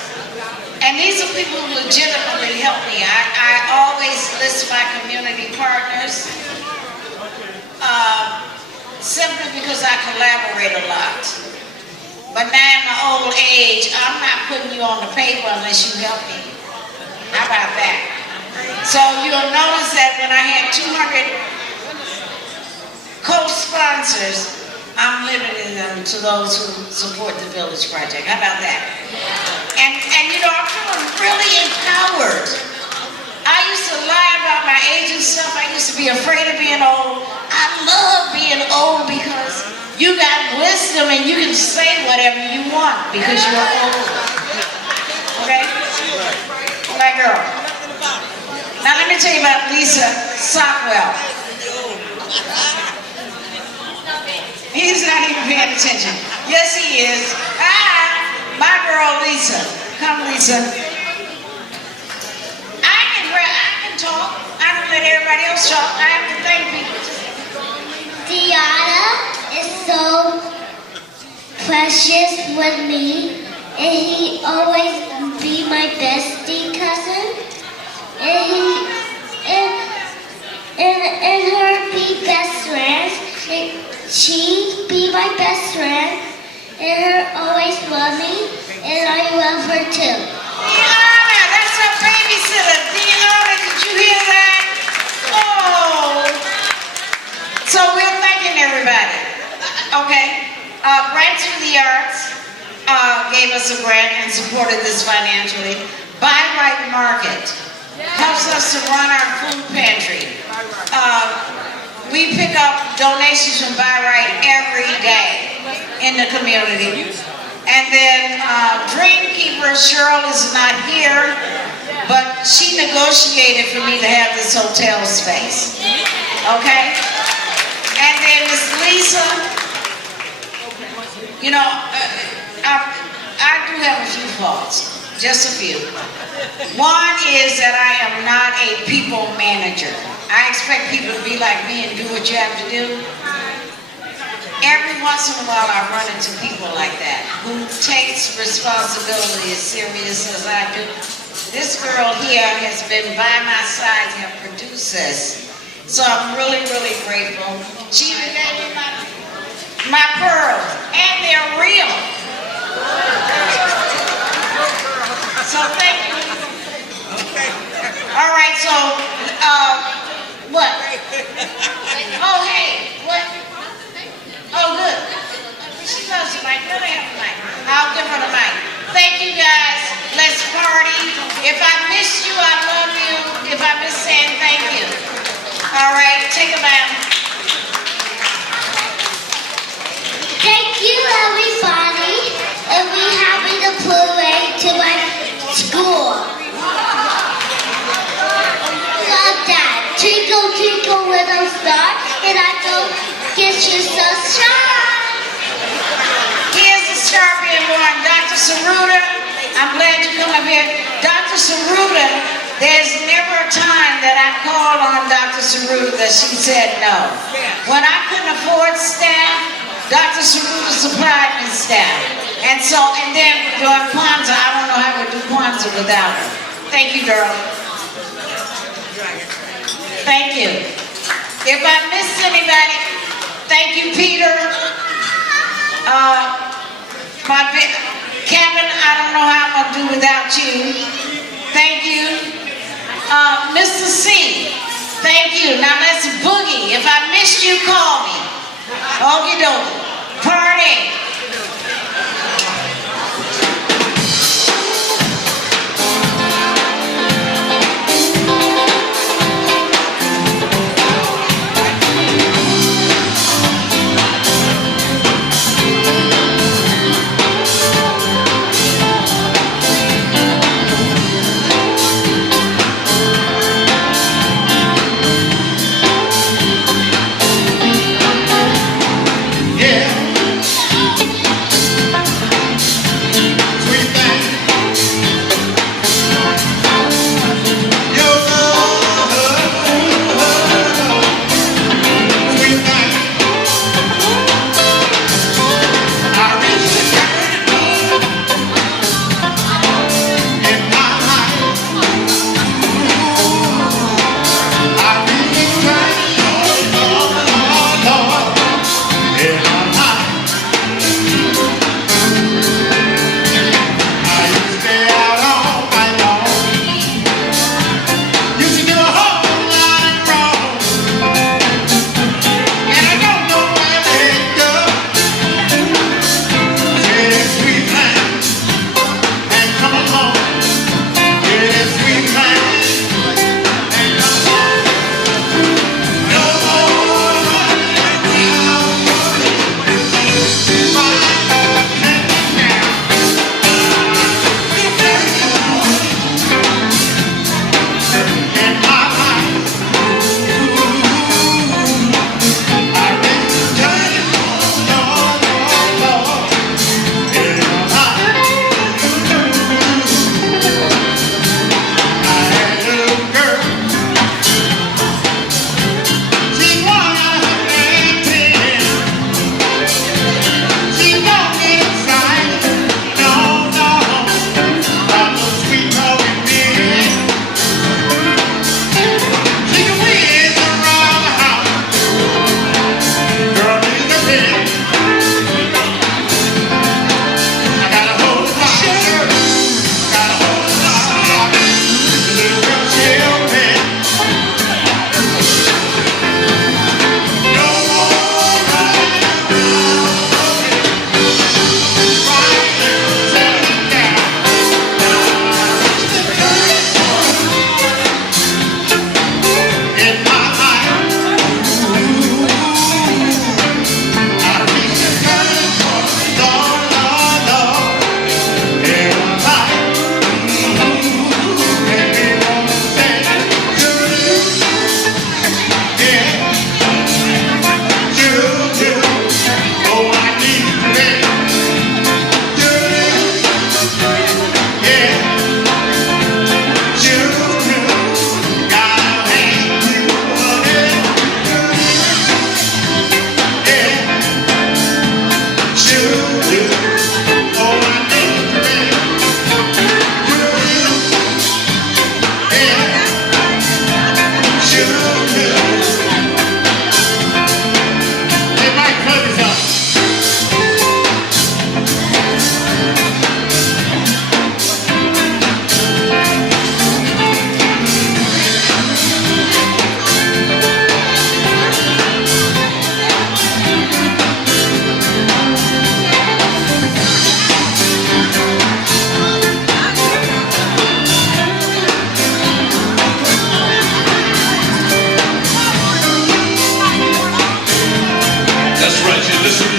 And these are people who legitimately help me. I always list my community partners simply because I collaborate a lot. But now in my old age, I'm not putting you on the paper unless you help me. How about that? So you'll notice that when I had 200 co-sponsors, I'm limiting them to those who support the Village Project. How about that? And you know, I'm feeling really empowered. I used to lie about my age and stuff. I used to be afraid of being old. I love being old because you got wisdom and you can say whatever you want because you're old. Okay? My girl. Now let me tell you about Lisa Sockwell. He's not even paying attention. Yes, he is. Ah, my girl Lisa. Come, Lisa. I can talk. I don't let everybody else talk. I have to thank people. Diana is so precious with me, and he always be my bestie cousin, and her be best friends. She be my best friend, and her always love me, and I love her too. Diana, that's her babysitter. Diana, did you hear that? Oh. So we're thanking everybody. Okay. Grants for the Arts gave us a grant and supported this financially. Buy Right Market helps us to run our food pantry. We pick up donations from Buy Right every day. in the community. And then Dreamkeeper Cheryl is not here, but she negotiated for me to have this hotel space. Okay? And then Miss Lisa, you know, I do have a few faults, just a few. One is that I am not a people manager. I expect people to be like me and do what you have to do. Every once in a while I run into people like that, who takes responsibility as serious as I do. This girl here has been by my side to help produce this. So I'm really, really grateful. She even gave me my pearls, and they're real. So thank you. All right, so, what? Oh, hey, what? Oh, good. She loves the mic. Let me have the mic. I'll give her the mic. Thank you, guys. Let's party. If I missed you, I love you. If I missed saying thank you. All right, take a bow. Thank you, everybody. And we happy to parade to my school. Love that. Twinkle, twinkle, little star, and I go get you some shine. Here's the star being born, Dr. Saruta. I'm glad you come up here. Dr. Saruta, there's never a time that I called on Dr. Saruta that she said no. When I couldn't afford staff, Dr. Saruta supplied me staff. And then during Kwanzaa, I don't know how we do Kwanzaa without her. Thank you, girl. Thank you. If I missed anybody, thank you, Peter. Kevin, I don't know how I'm going to do without you. Thank you. Mr. C, thank you. Now let's boogie. If I missed you, call me. Okie dokie. Party. Yeah.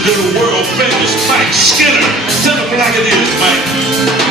listen to the world famous Mike Skinner. Tell them like it is, Mike.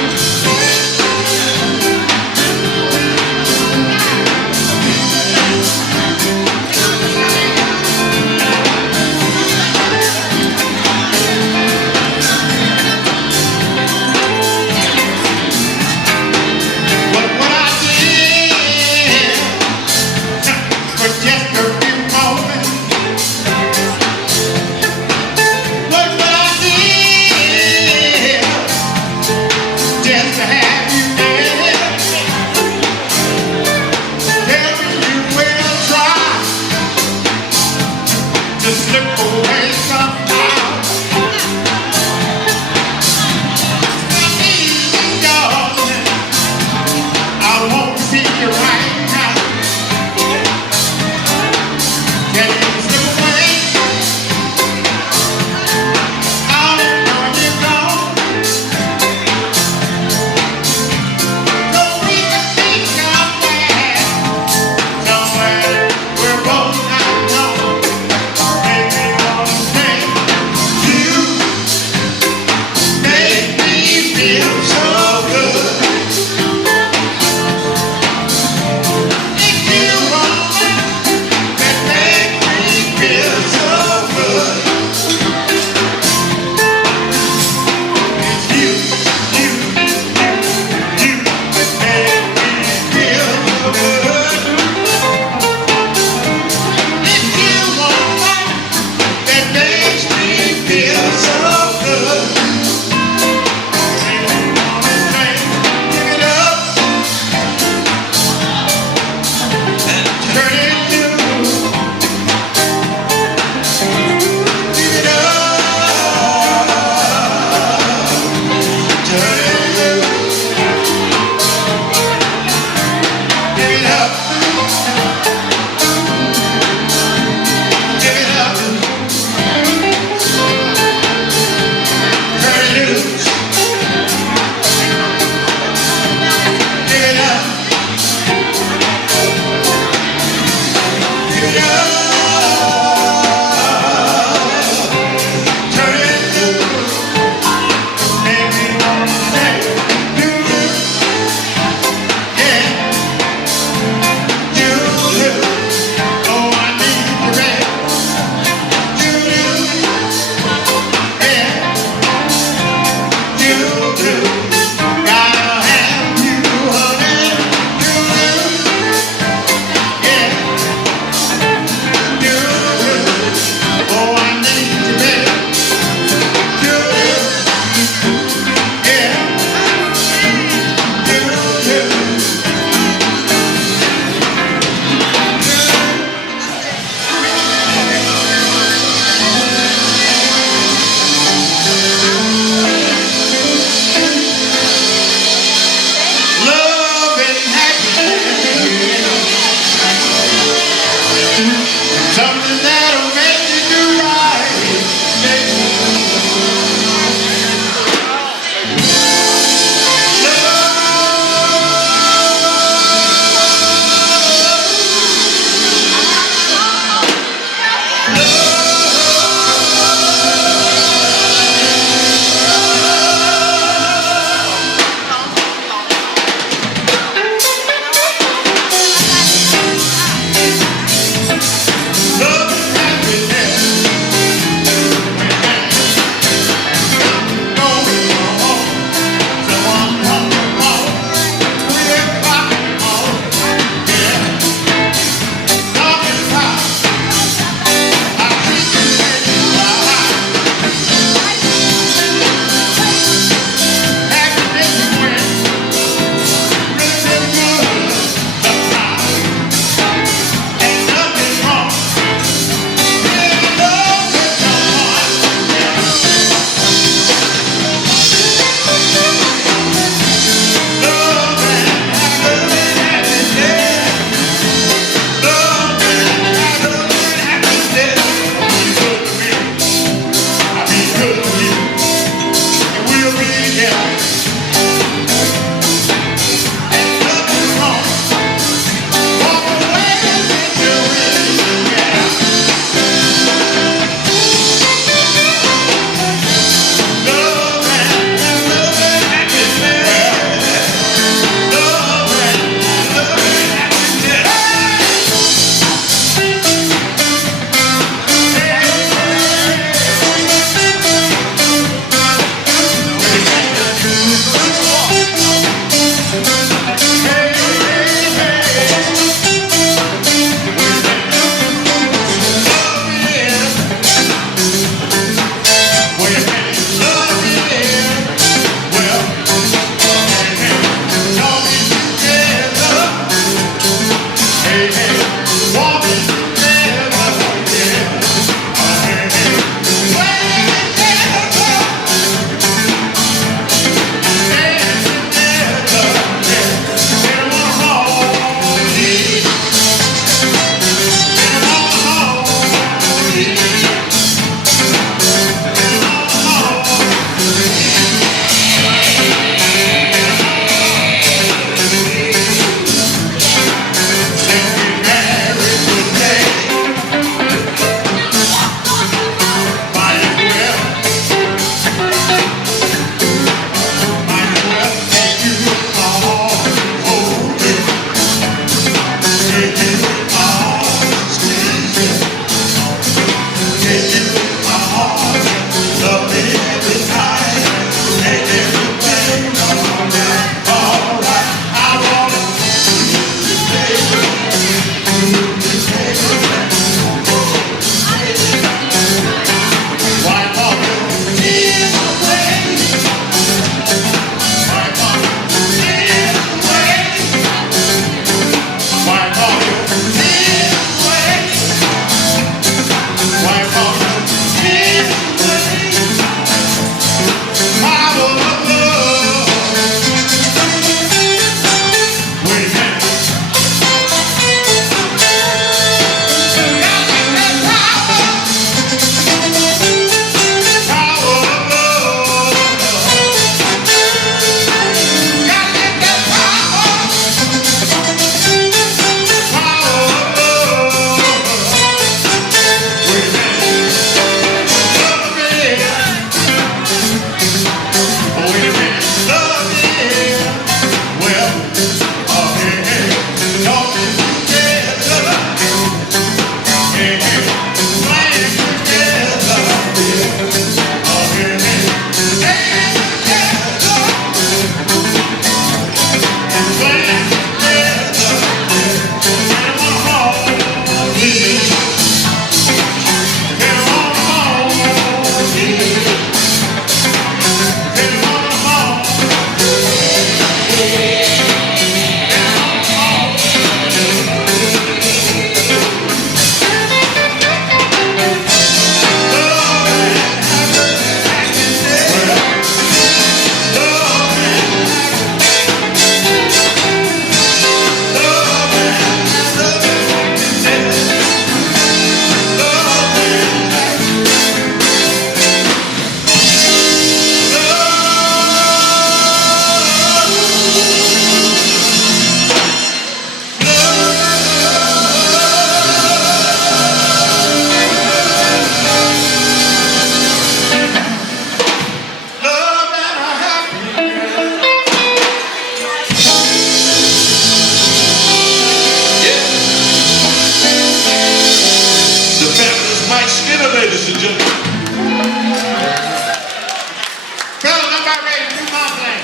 about ready to do my thing.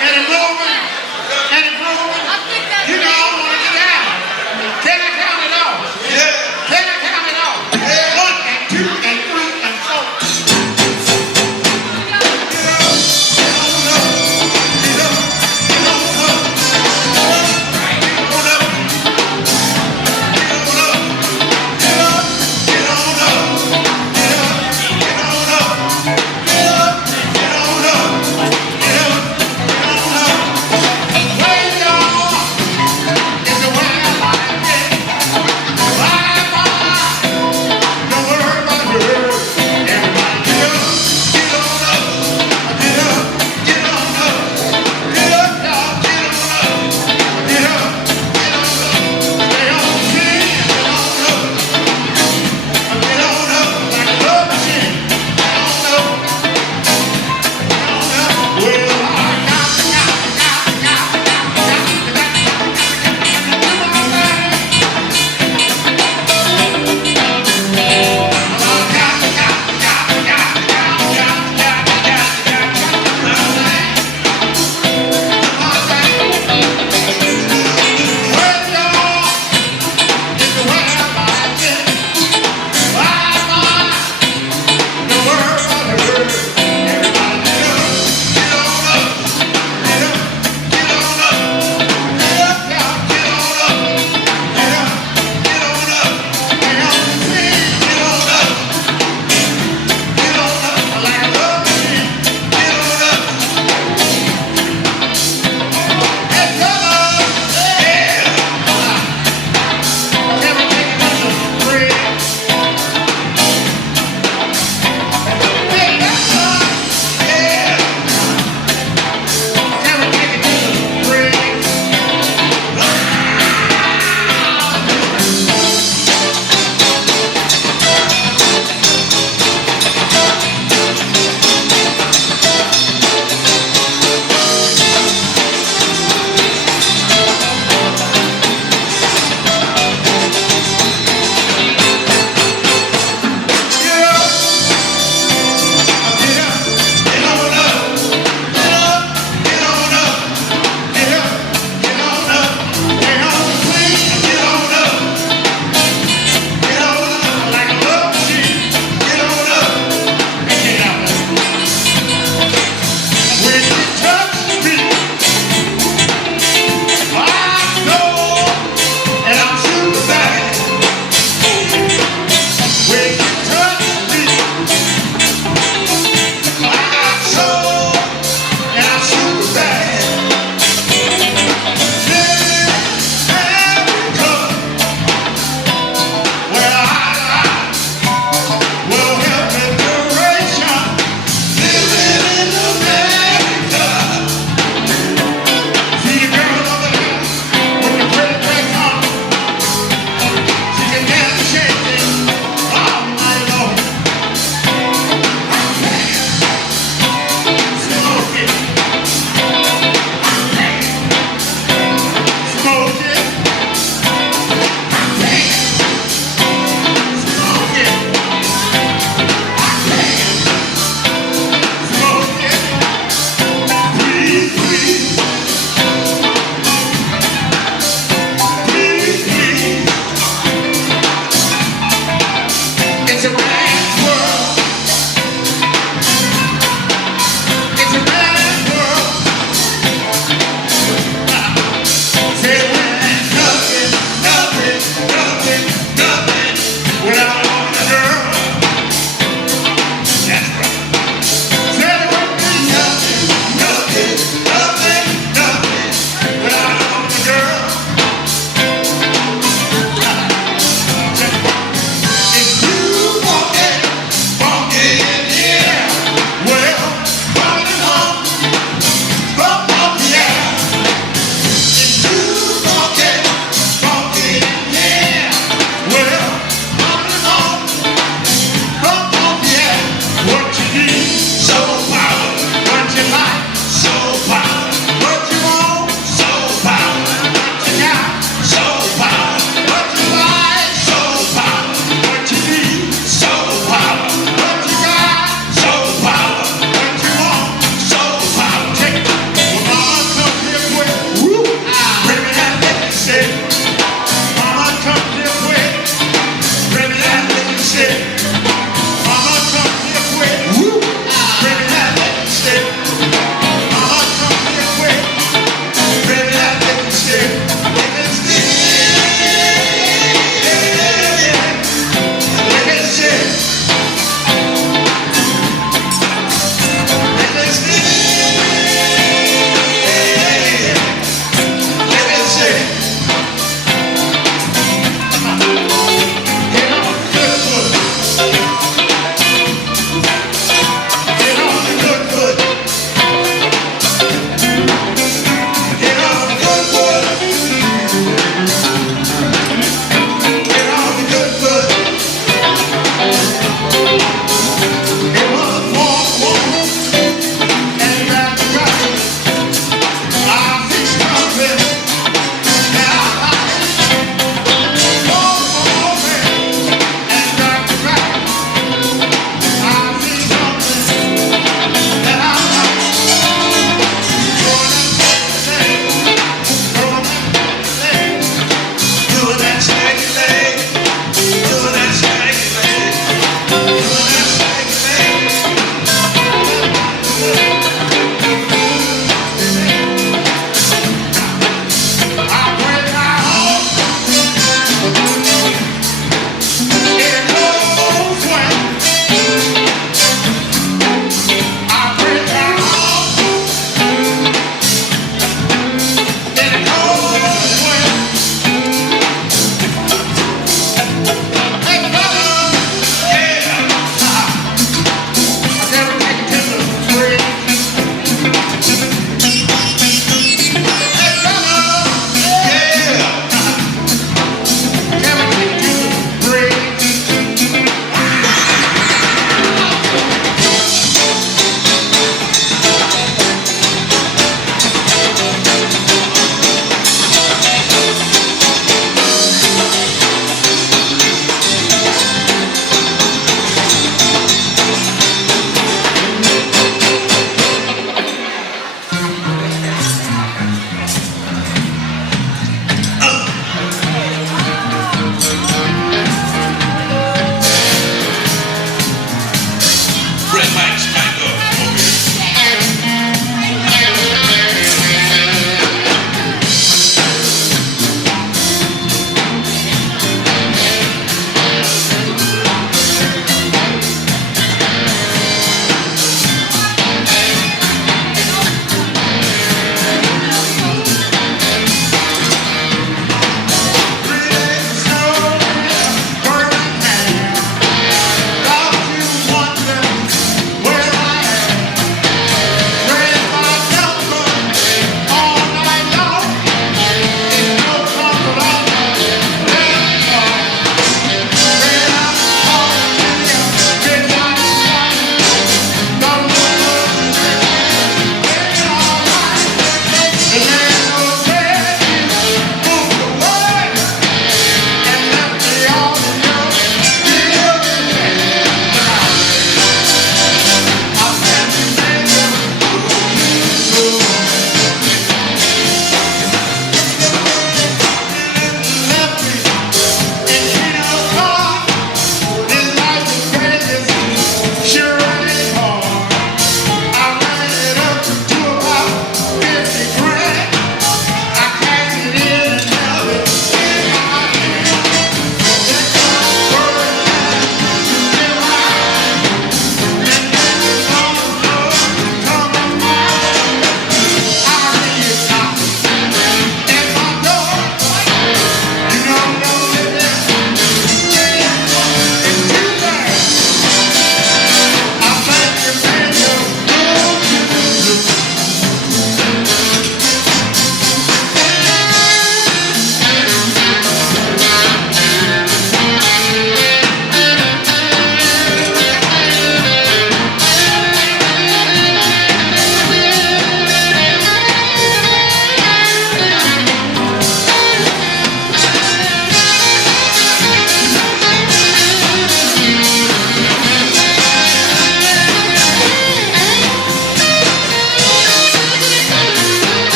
And it's moving, and it's moving. You know I want to get out. Can I count it off? Can I count it off? 1 and 2 and 3 and 4.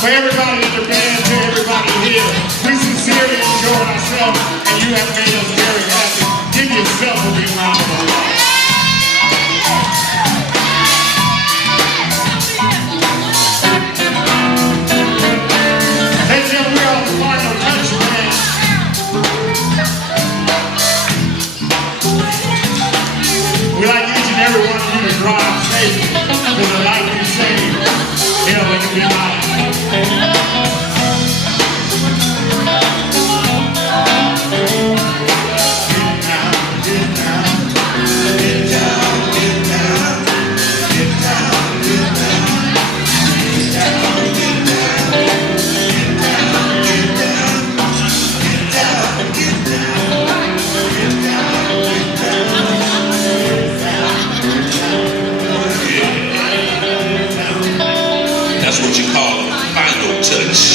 For everybody in the band, to everybody here, we sincerely enjoyed ourselves, and you have made us very happy. Give yourself a big round of applause. Ladies and gentlemen, we're on the final touch, man. We like each and every one of you to drive safe, because the life you save, hell, it can be mine. That's what you call a final touch.